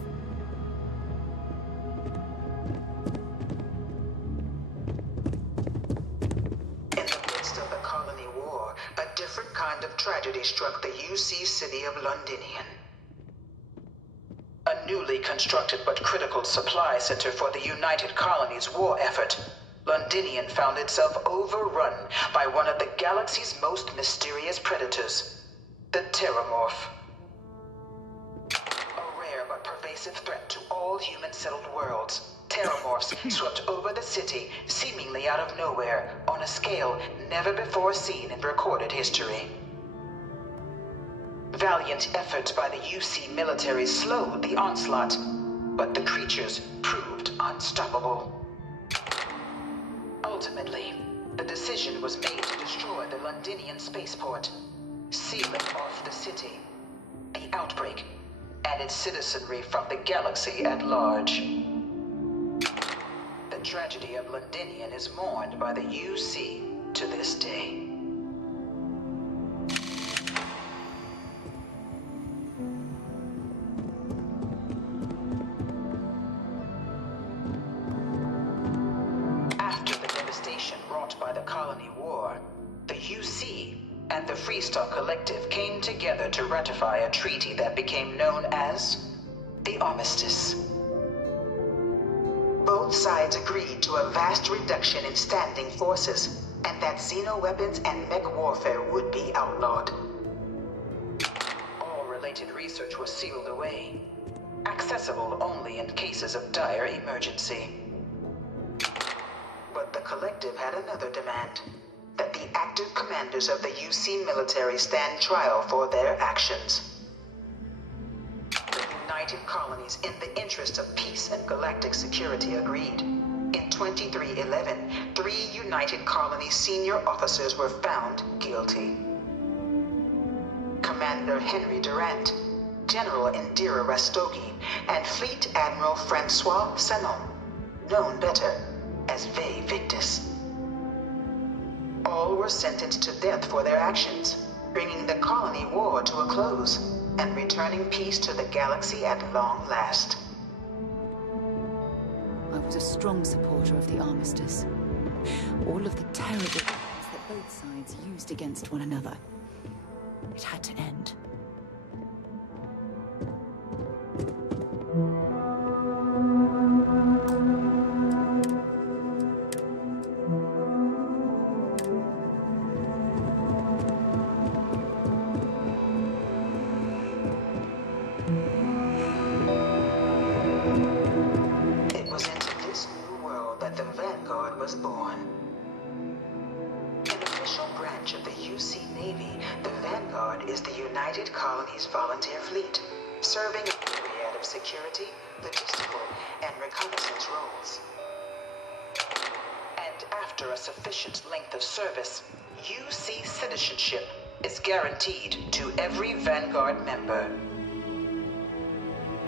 In the midst of the colony war, a different kind of tragedy struck the UC city of Londinian. A newly constructed but critical supply center for the United Colonies' war effort, Londinian found itself overrun by one of the galaxy's most mysterious predators, the Terramorph. A rare but pervasive threat to all human-settled worlds, Terramorphs swept over the city, seemingly out of nowhere, on a scale never before seen in recorded history. Valiant efforts by the UC military slowed the onslaught, but the creatures proved unstoppable. Ultimately, the decision was made to destroy the Londinian spaceport, sealing off the city, the outbreak, and its citizenry from the galaxy at large. The tragedy of Londinian is mourned by the UC to this day. The UC and the Freestar Collective came together to ratify a treaty that became known as the Armistice. Both sides agreed to a vast reduction in standing forces, and that xeno-weapons and mech warfare would be outlawed. All related research was sealed away, accessible only in cases of dire emergency. But the Collective had another demand: that the active commanders of the UC military stand trial for their actions. The United Colonies, in the interest of peace and galactic security, agreed. In 2311, 3 United Colonies senior officers were found guilty. Commander Henry Durant, General Indira Rastogi, and Fleet Admiral Francois Sanon, known better as Ve Victus. All were sentenced to death for their actions, bringing the colony war to a close and returning peace to the galaxy at long last. I was a strong supporter of the Armistice. All of the terrible weapons that both sides used against one another. It had to end. It was into this new world that the Vanguard was born. An official branch of the UC Navy, the Vanguard is the United Colonies Volunteer Fleet, serving a myriad of security, logistical, and reconnaissance roles. And after a sufficient length of service, UC citizenship is guaranteed to every Vanguard member.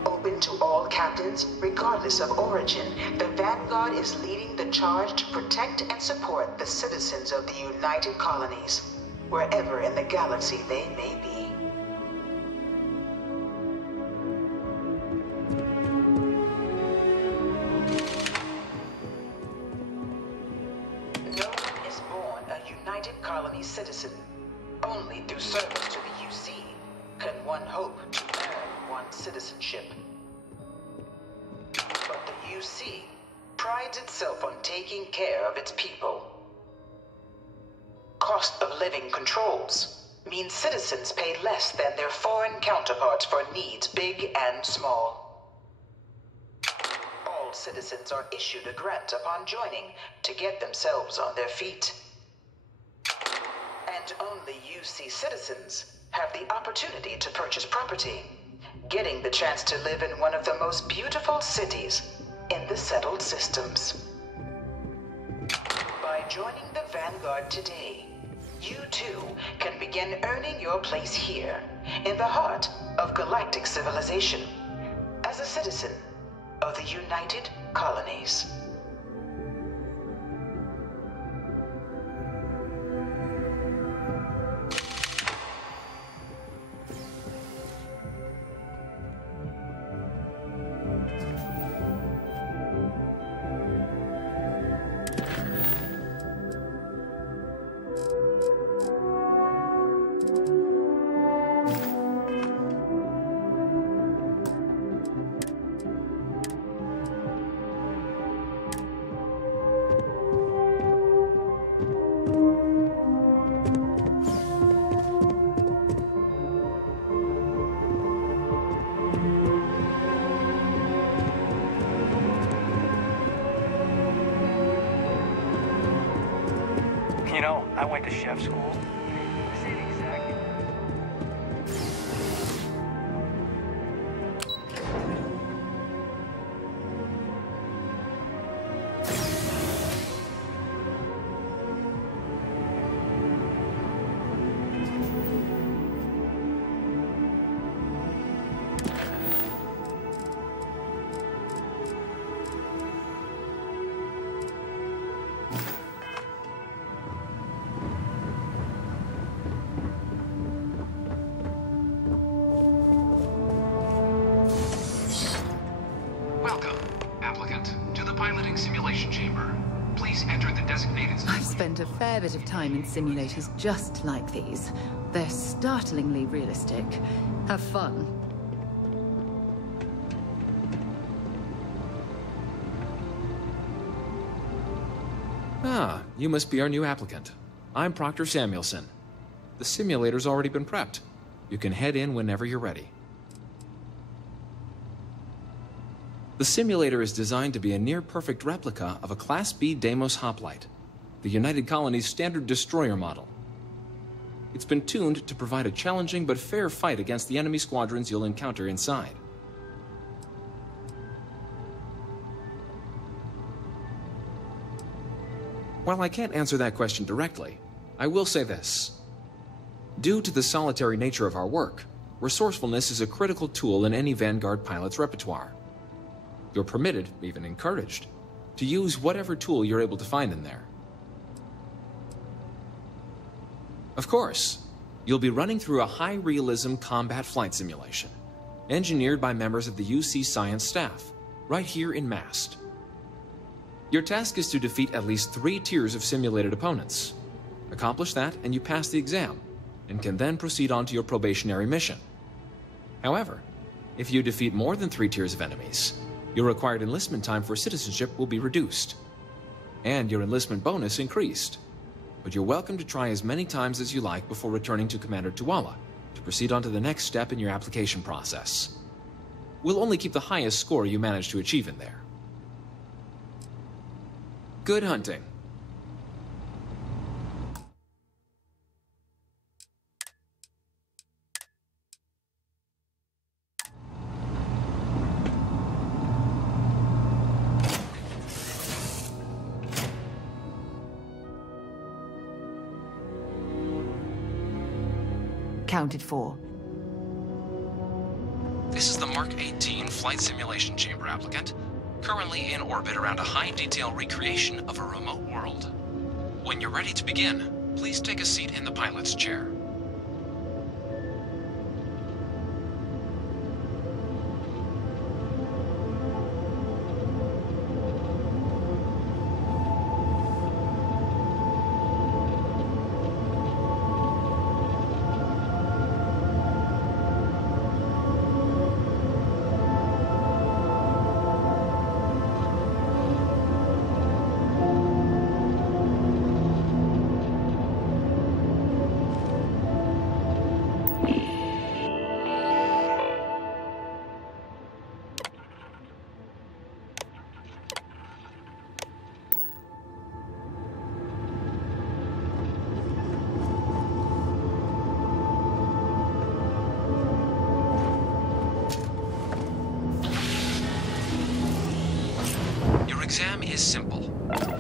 Open to all captains, regardless of origin, the Vanguard is leading the charge to protect and support the citizens of the United Colonies, wherever in the galaxy they may be. No one is born a United Colonies citizen. Only through service to the UC can one hope to earn one's citizenship. But the UC prides itself on taking care of its people. Cost of living controls means citizens pay less than their foreign counterparts for needs big and small. All citizens are issued a grant upon joining to get themselves on their feet. And only UC citizens have the opportunity to purchase property, getting the chance to live in one of the most beautiful cities in the settled systems. By joining the Vanguard today, you too can begin earning your place here, in the heart of galactic civilization, as a citizen of the United Colonies. You know, I went to chef school. Same exact. Welcome, applicant, to the piloting simulation chamber. Please enter the designated... I've spent a fair bit of time in simulators just like these. They're startlingly realistic. Have fun. Ah, you must be our new applicant. I'm Proctor Samuelson. The simulator's already been prepped. You can head in whenever you're ready. The simulator is designed to be a near-perfect replica of a Class B Deimos hoplite, the United Colony's standard destroyer model. It's been tuned to provide a challenging but fair fight against the enemy squadrons you'll encounter inside. While I can't answer that question directly, I will say this. Due to the solitary nature of our work, resourcefulness is a critical tool in any Vanguard pilot's repertoire. You're permitted, even encouraged, to use whatever tool you're able to find in there. Of course, you'll be running through a high-realism combat flight simulation, engineered by members of the UC science staff, right here in Mast. Your task is to defeat at least 3 tiers of simulated opponents. Accomplish that, and you pass the exam, and can then proceed on to your probationary mission. However, if you defeat more than 3 tiers of enemies, your required enlistment time for citizenship will be reduced, and your enlistment bonus increased. But you're welcome to try as many times as you like before returning to Commander Tuala to proceed on to the next step in your application process. We'll only keep the highest score you manage to achieve in there. Good hunting. Counted for. This is the Mark 18 Flight Simulation Chamber applicant, currently in orbit around a high-detail recreation of a remote world. When you're ready to begin, please take a seat in the pilot's chair. exam is simple.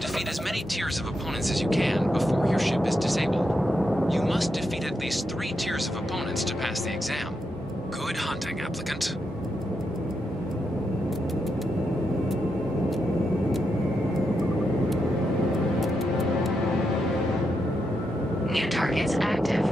Defeat as many tiers of opponents as you can before your ship is disabled. You must defeat at least 3 tiers of opponents to pass the exam. Good hunting, applicant. New targets active.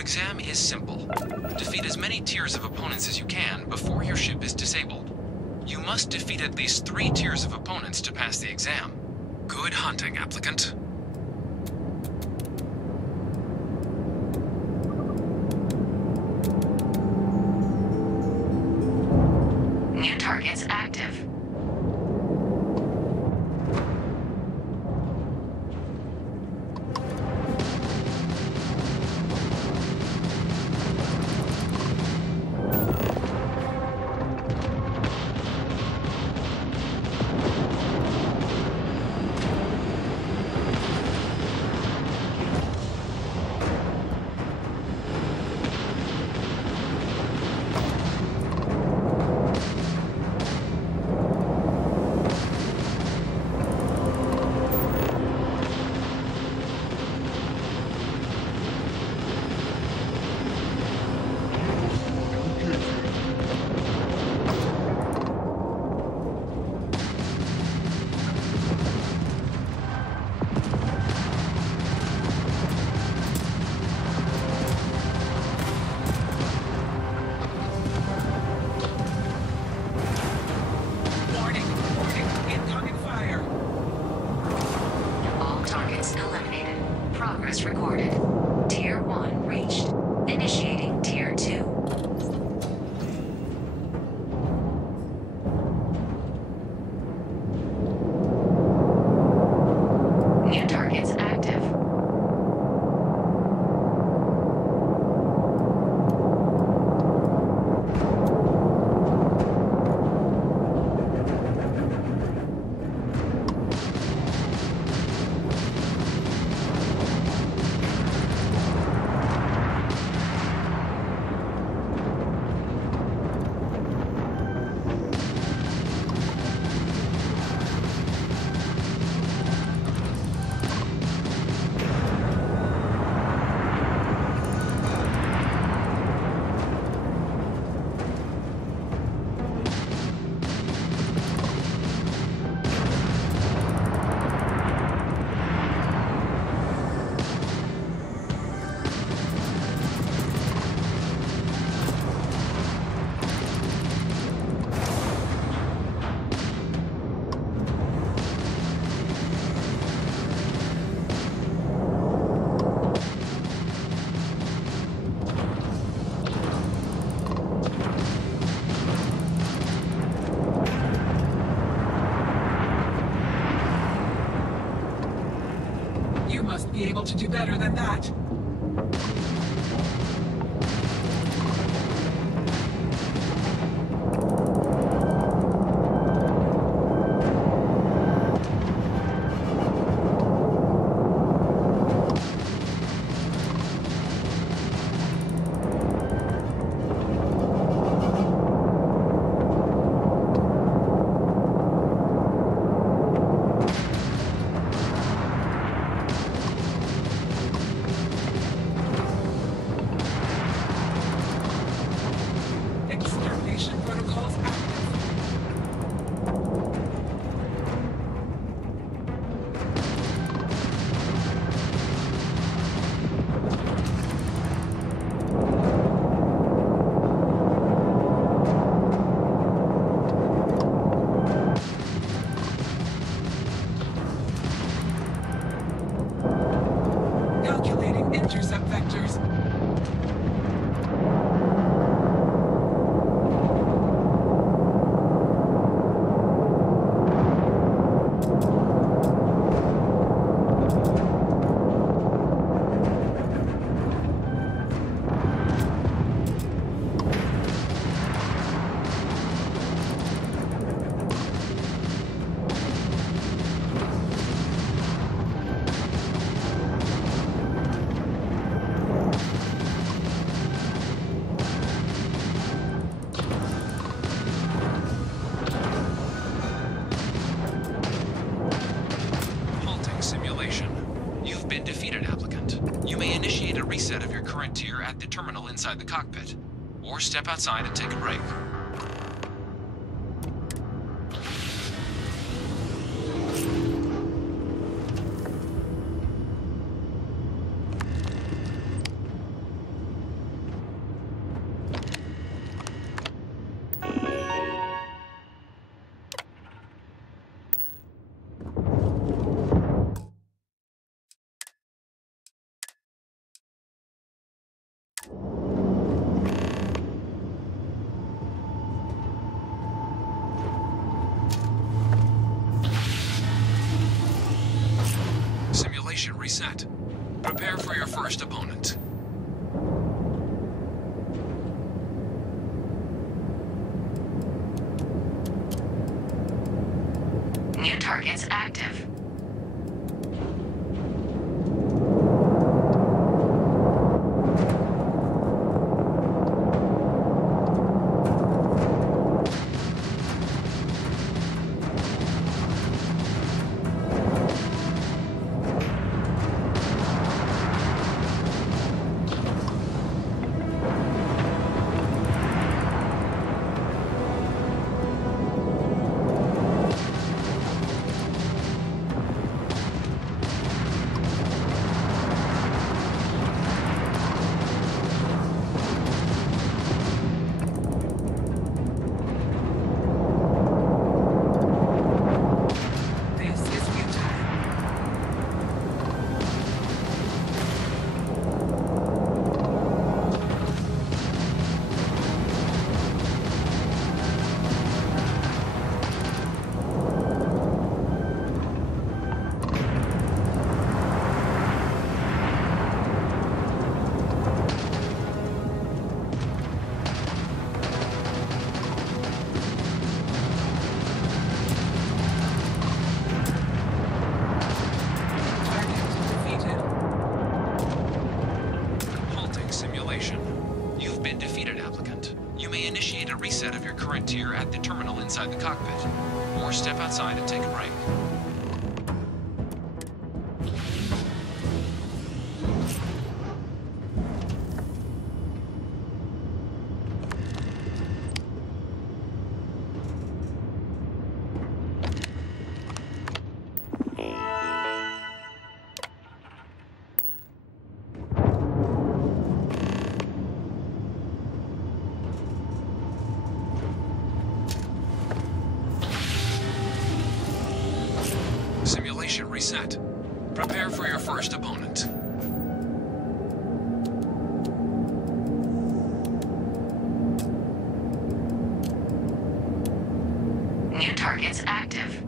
Exam is simple. Defeat as many tiers of opponents as you can before your ship is disabled. You must defeat at least 3 tiers of opponents to pass the exam. Good hunting, applicant. New targets active. Progress recorded. Tier 1 reached. Initiating Tier 2. New targets active. be able to do better than that. Reset of your current tier at the terminal inside the cockpit, or step outside and take a break. Reset. Prepare for your first opponent. New targets active. Reset of your current tier at the terminal inside the cockpit, or step outside and take a break. Simulation reset. Prepare for your first opponent. New targets active.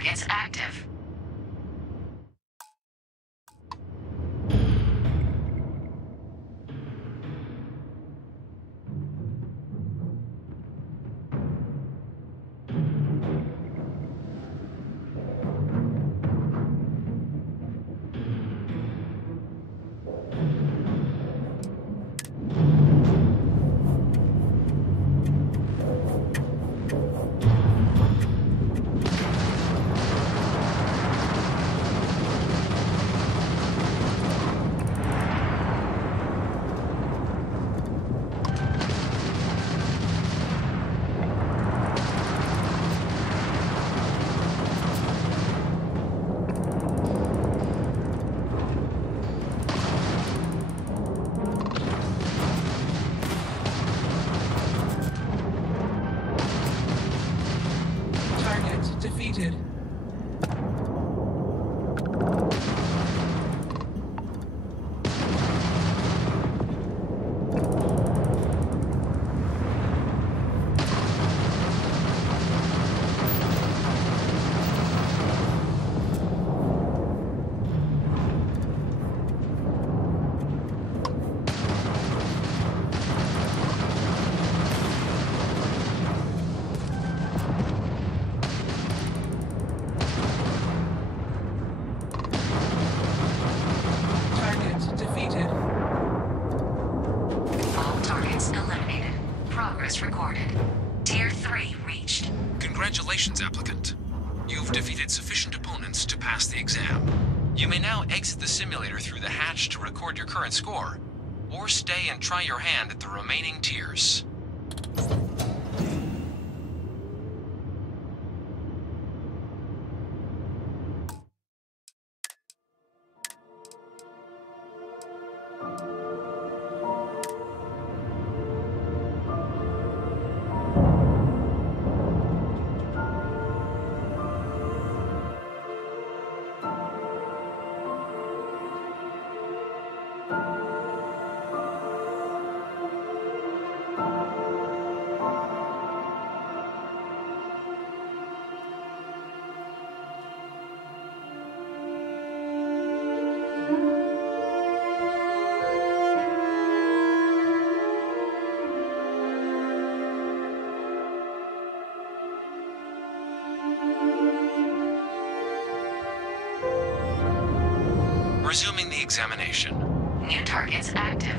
targets active. Defeated. Congratulations, applicant. You've defeated sufficient opponents to pass the exam. You may now exit the simulator through the hatch to record your current score, or stay and try your hand at the remaining tiers. Resuming the examination. New targets active.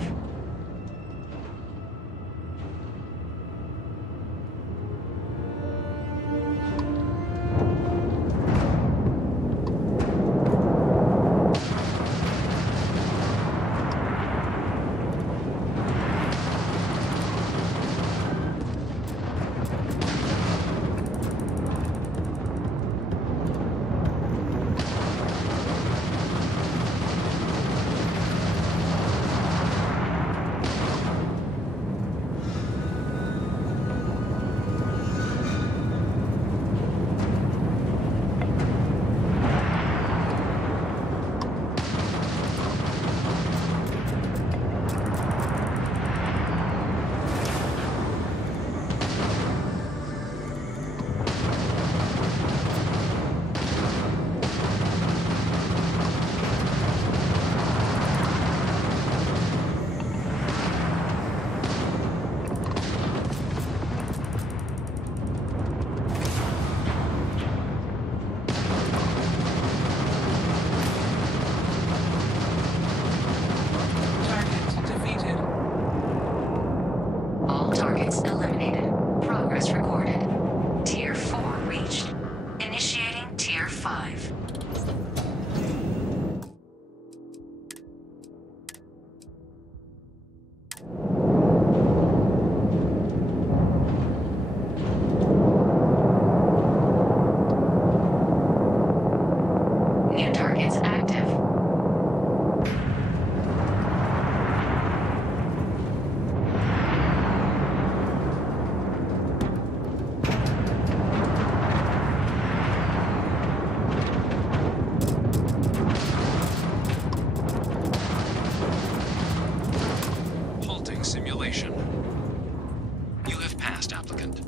You have passed, applicant.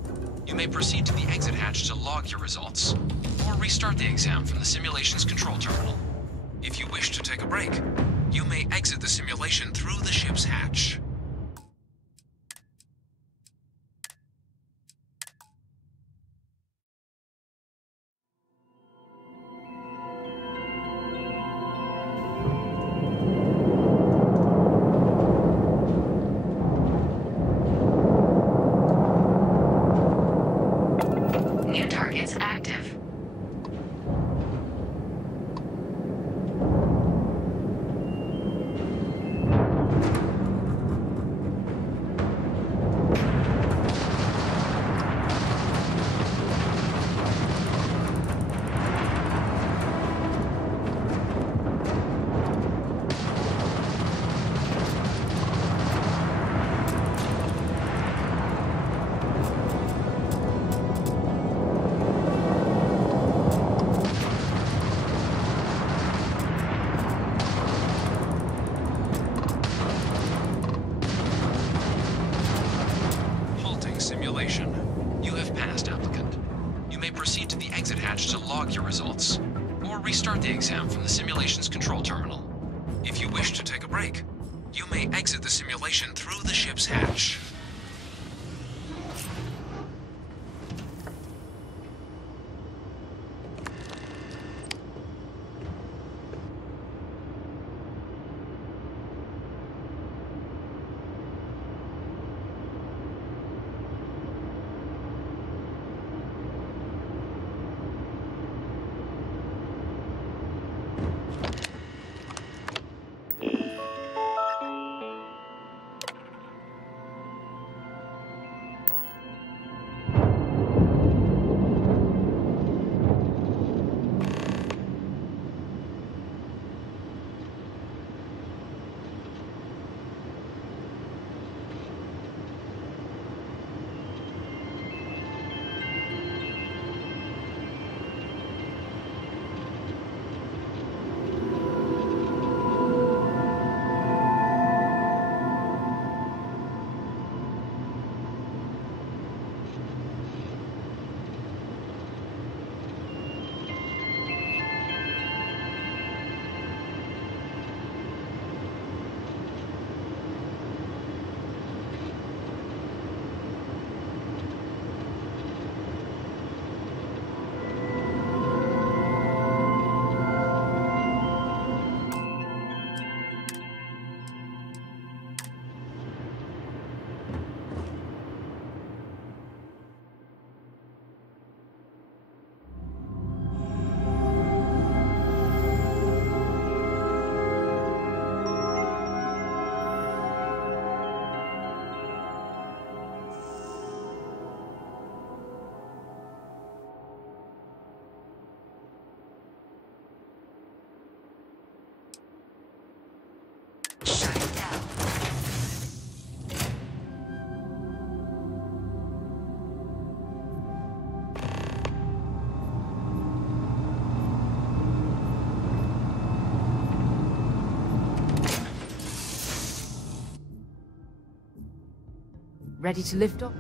You may proceed to the exit hatch to log your results. or restart the exam from the simulation's control terminal. If you wish to take a break, you may exit the simulation through the ship's hatch. New targets active. Simulation. You have passed, applicant. You may proceed to the exit hatch to log your results, or restart the exam from the simulation's control terminal. If you wish to take a break, you may exit the simulation through the ship's hatch. Ready to lift off?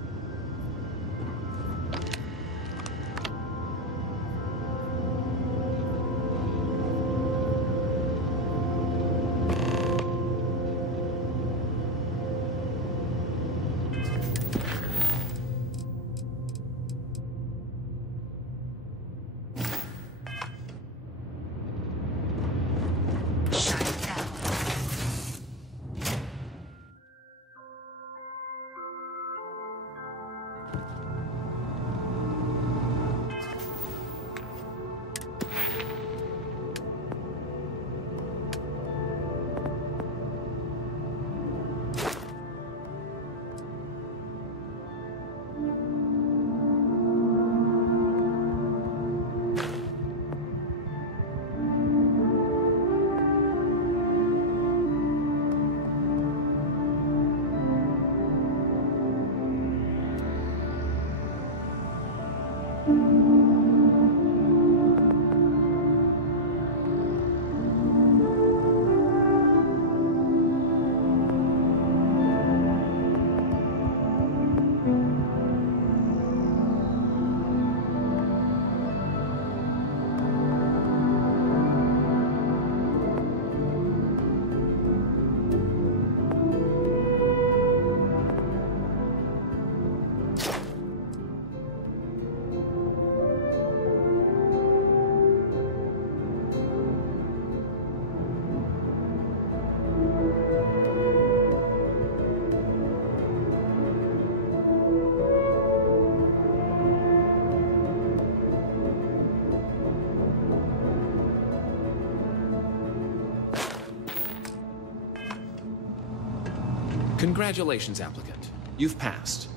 Congratulations, applicant. You've passed.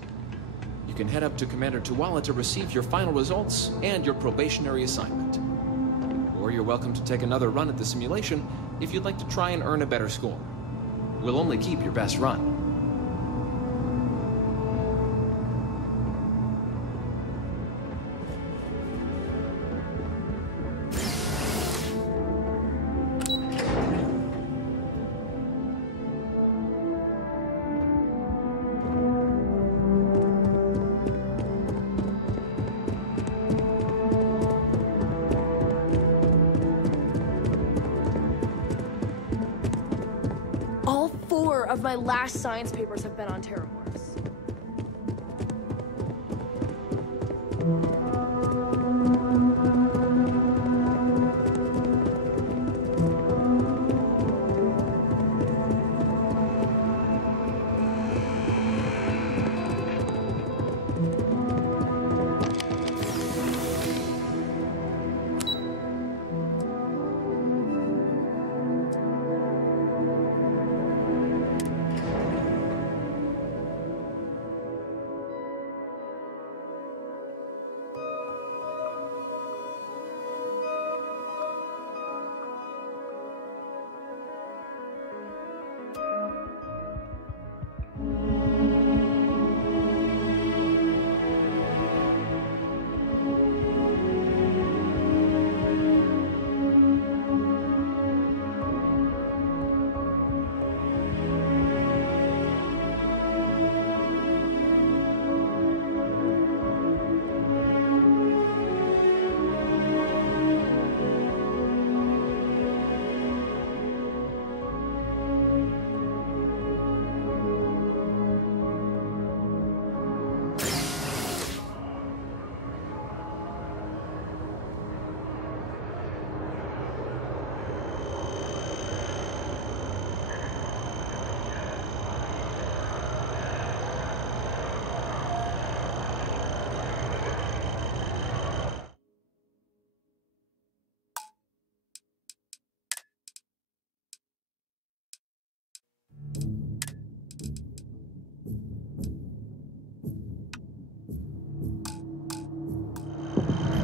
You can head up to Commander Tuala to receive your final results and your probationary assignment. Or you're welcome to take another run at the simulation if you'd like to try and earn a better score. We'll only keep your best run. Of my last science papers have been on terraforms.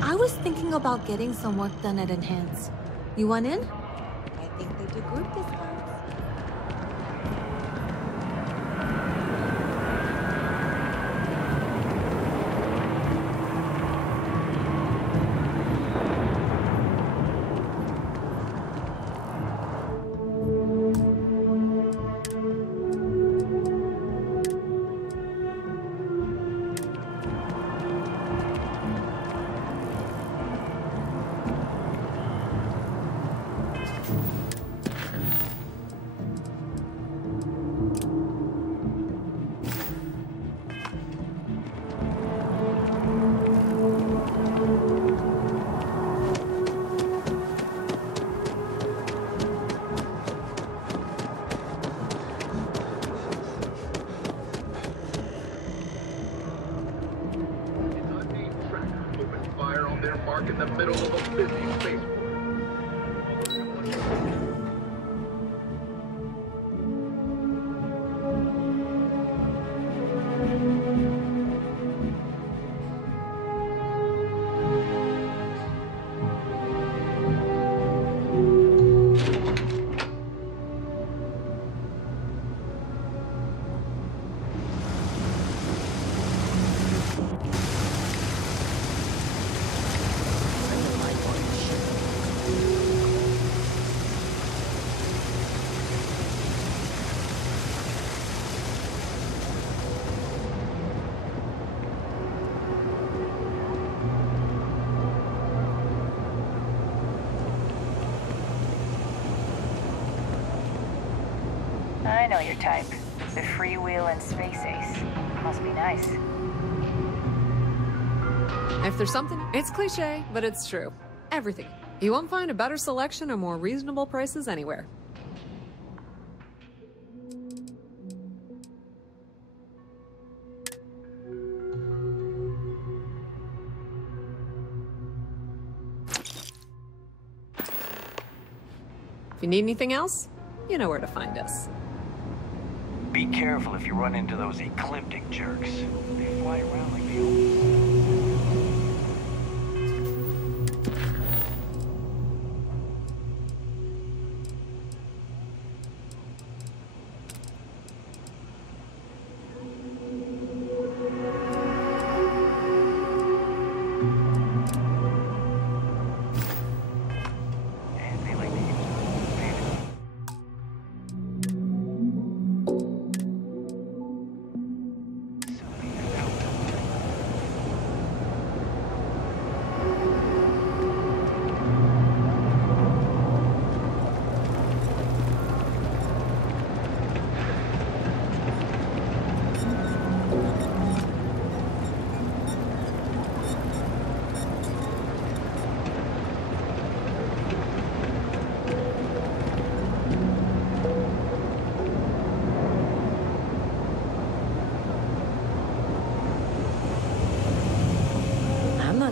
I was thinking about getting some work done at Enhance. You want in? I think they do group discounts. in the middle of a busy spaceport. I know your type. The freewheeling space ace. Must be nice. If there's something, it's cliche, but it's true. Everything. You won't find a better selection or more reasonable prices anywhere. If you need anything else, you know where to find us. Be careful if you run into those ecliptic jerks. They fly around like the old...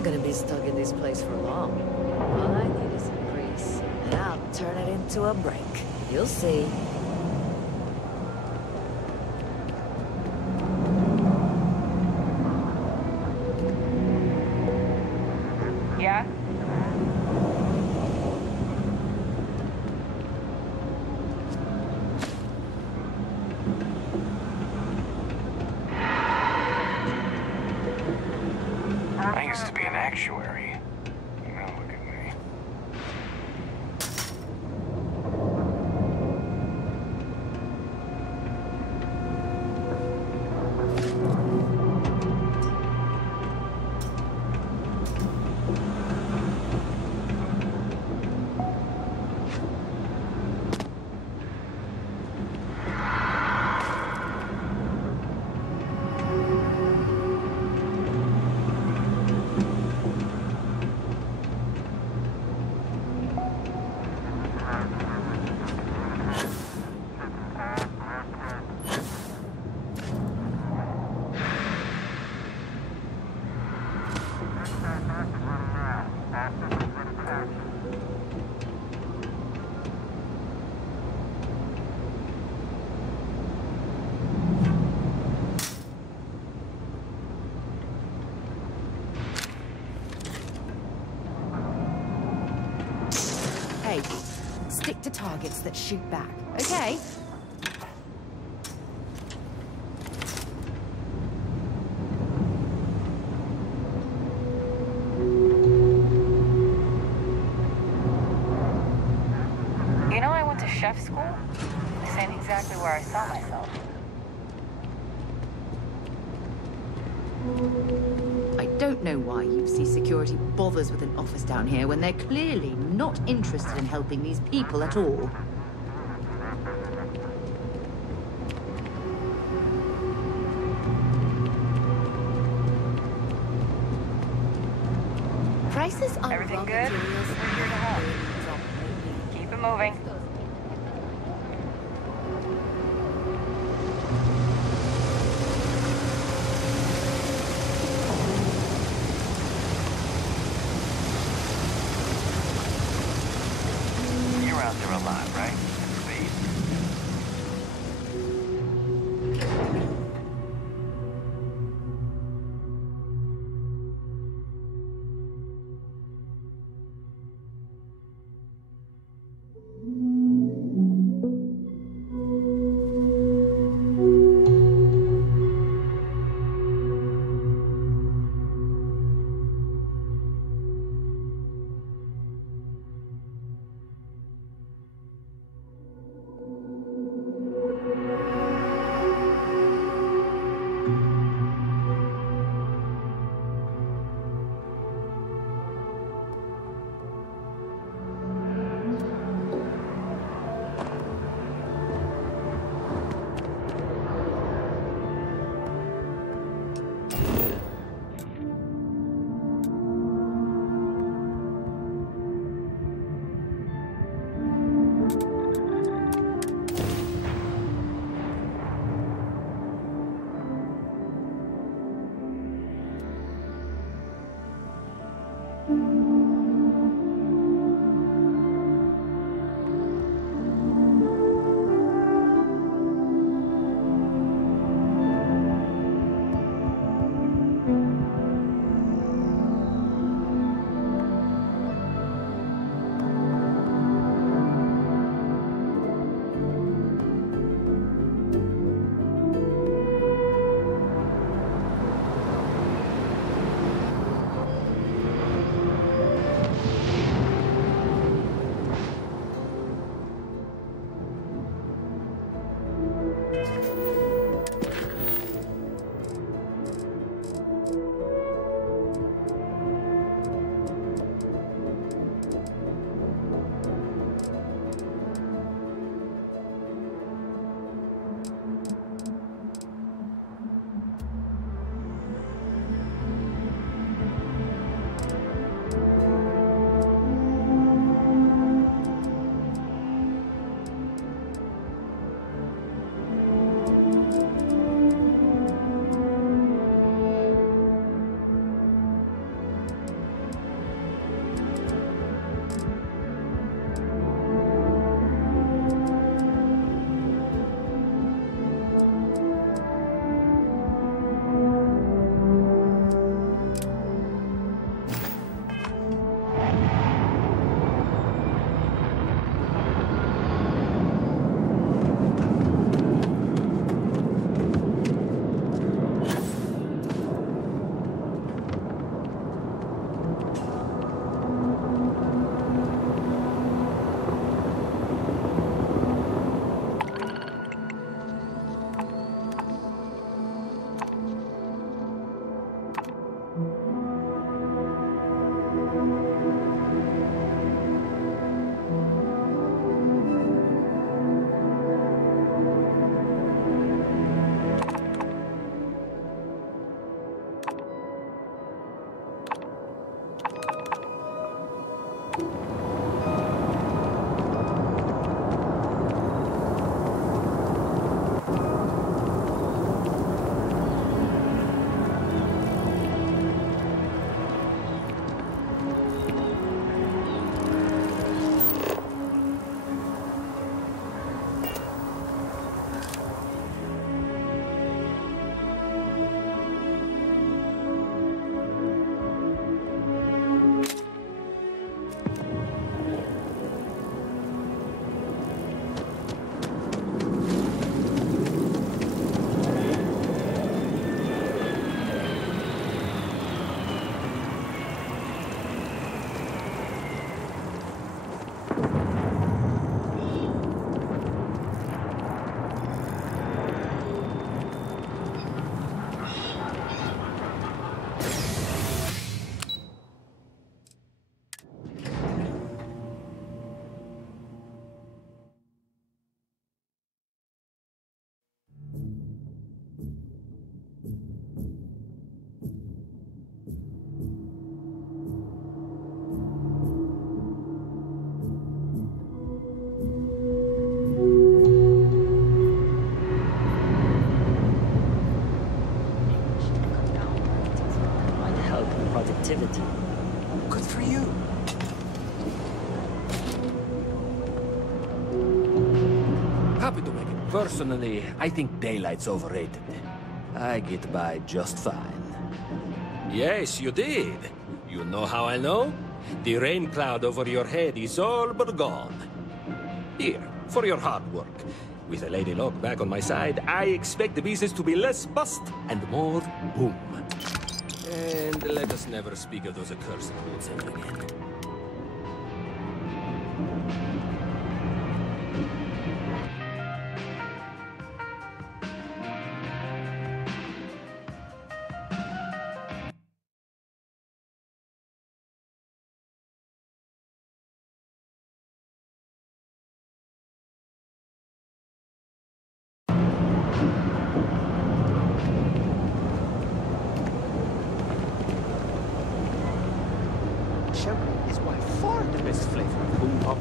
Gonna be stuck in this place for long. All I need is some grease, and I'll turn it into a brick. You'll see. Yeah? I used to be an actuary. Now look at me. Hey, stick to targets that shoot back, okay? You know I went to chef school? This ain't exactly where I saw myself. I don't know why UC Security bothers with an office down here when they're clearly not interested in helping these people at all. Prices on Everything raw good? materials We're here to help. Keep it moving. You're out there a lot, right? Speed. Happy to make it. Personally, I think daylight's overrated. I get by just fine. Yes, you did. You know how I know? The rain cloud over your head is all but gone. Here, for your hard work. With a Lady Luck back on my side, I expect the business to be less bust and more boom. And let us never speak of those accursed boots ever again. Chocolate is by far the best flavor of boom pop.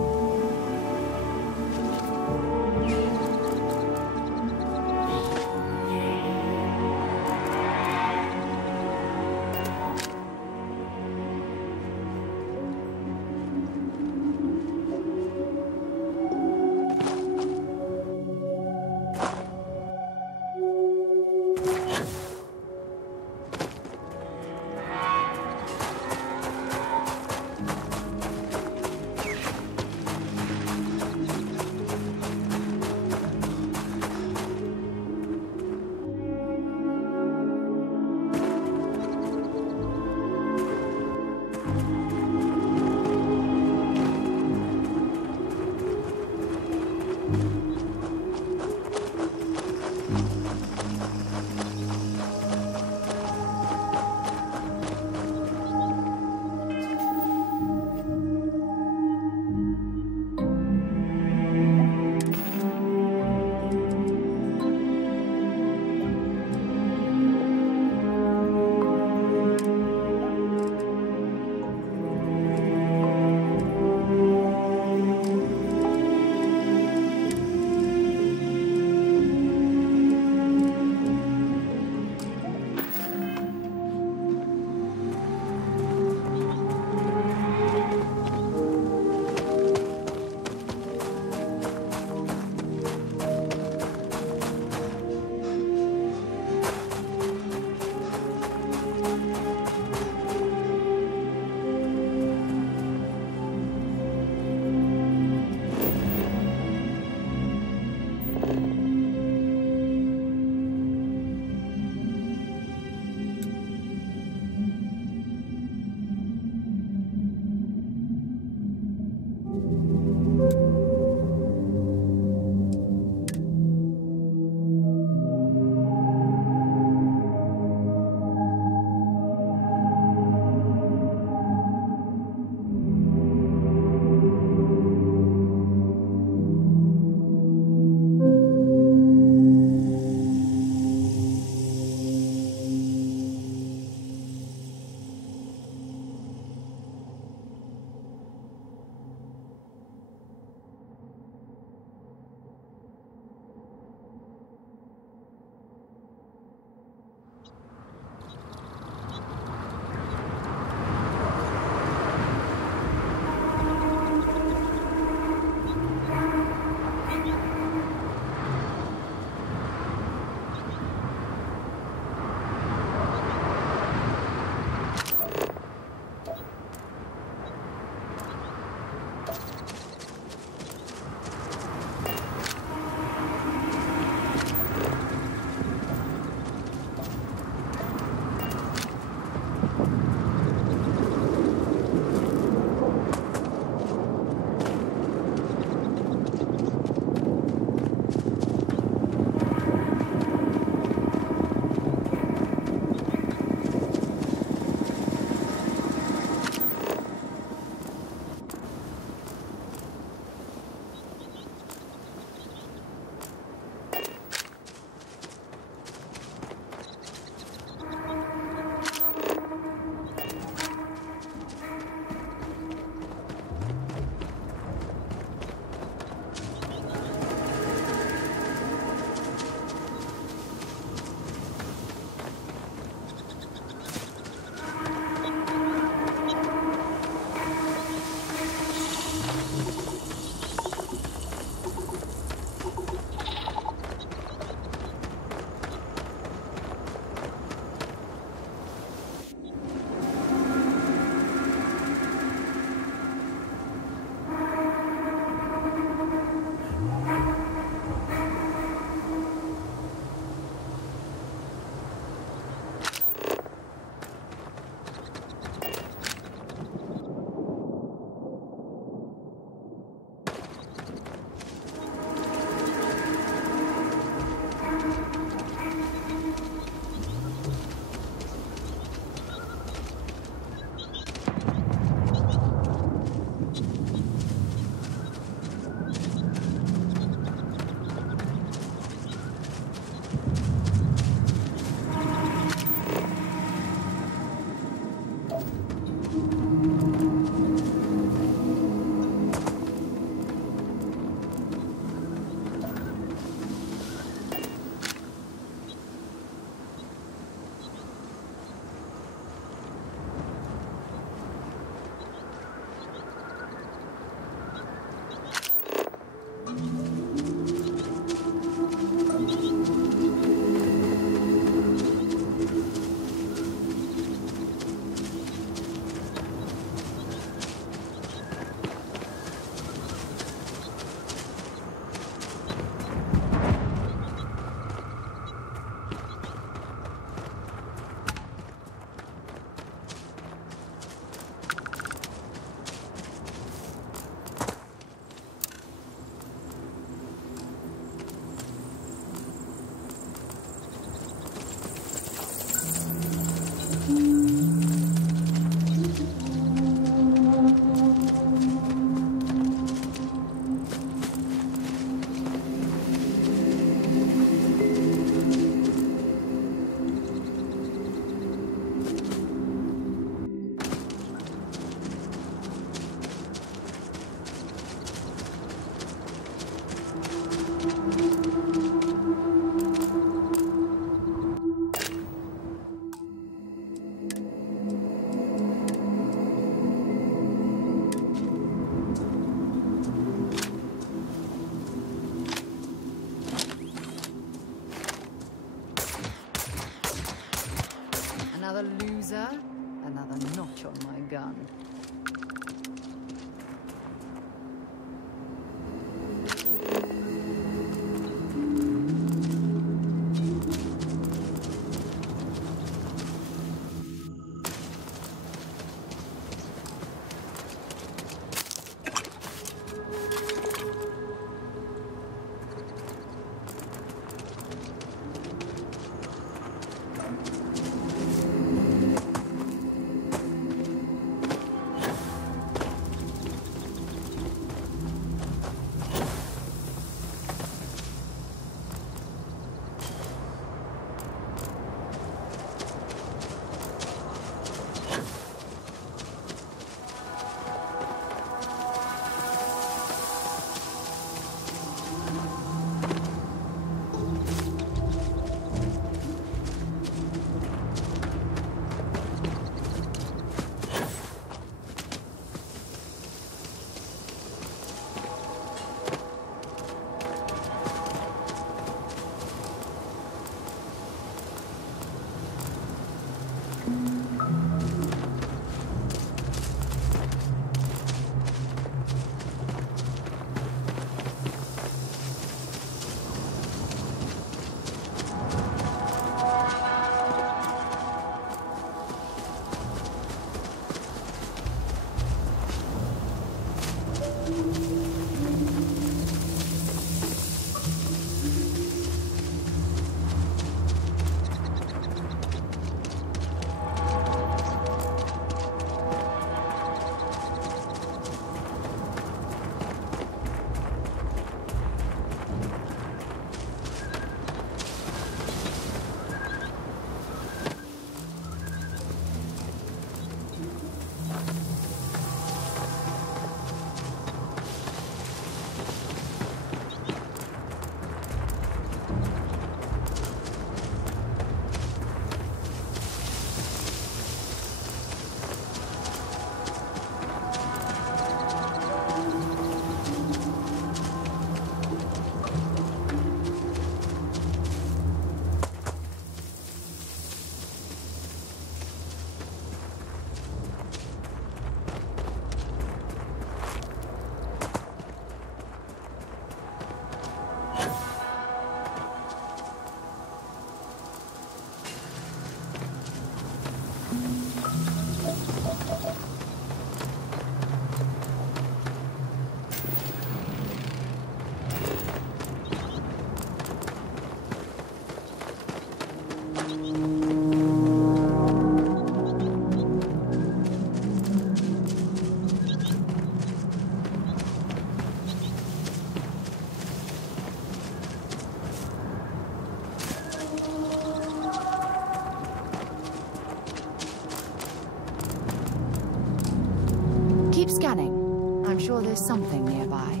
sure there's something nearby.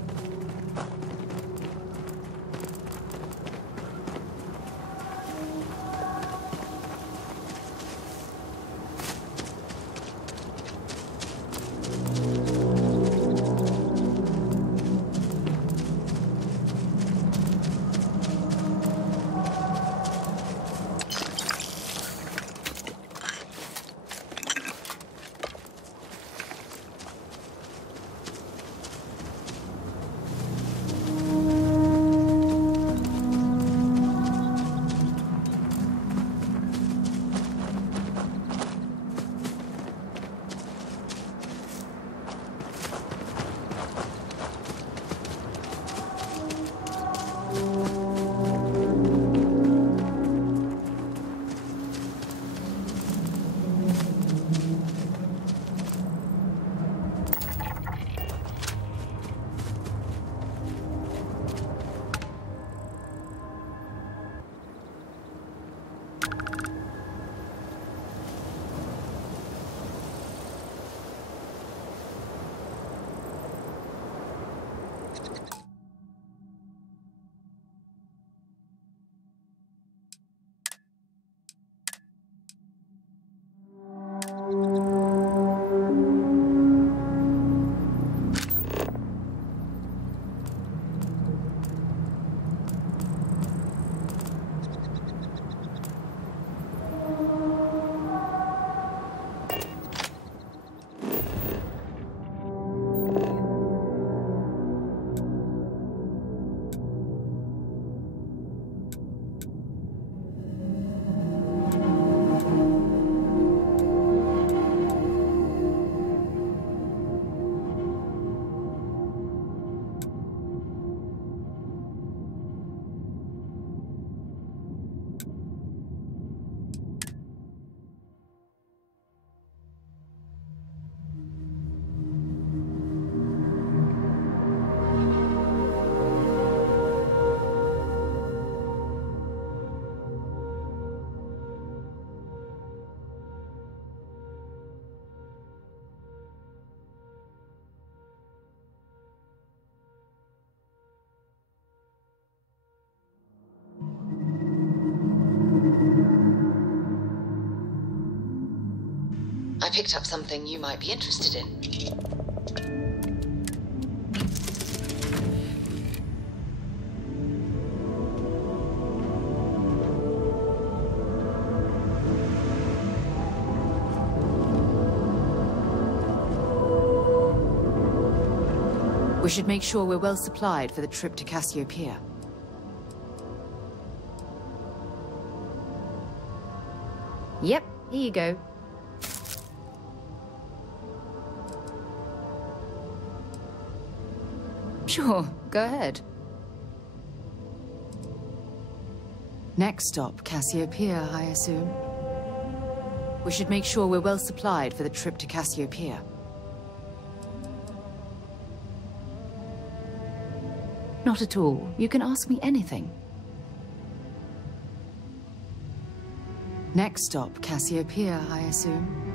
I picked up something you might be interested in. We should make sure we're well supplied for the trip to Cassiopeia. Yep, here you go. Sure, go ahead. Next stop, Cassiopeia, I assume. We should make sure we're well supplied for the trip to Cassiopeia. Not at all. You can ask me anything. Next stop, Cassiopeia, I assume.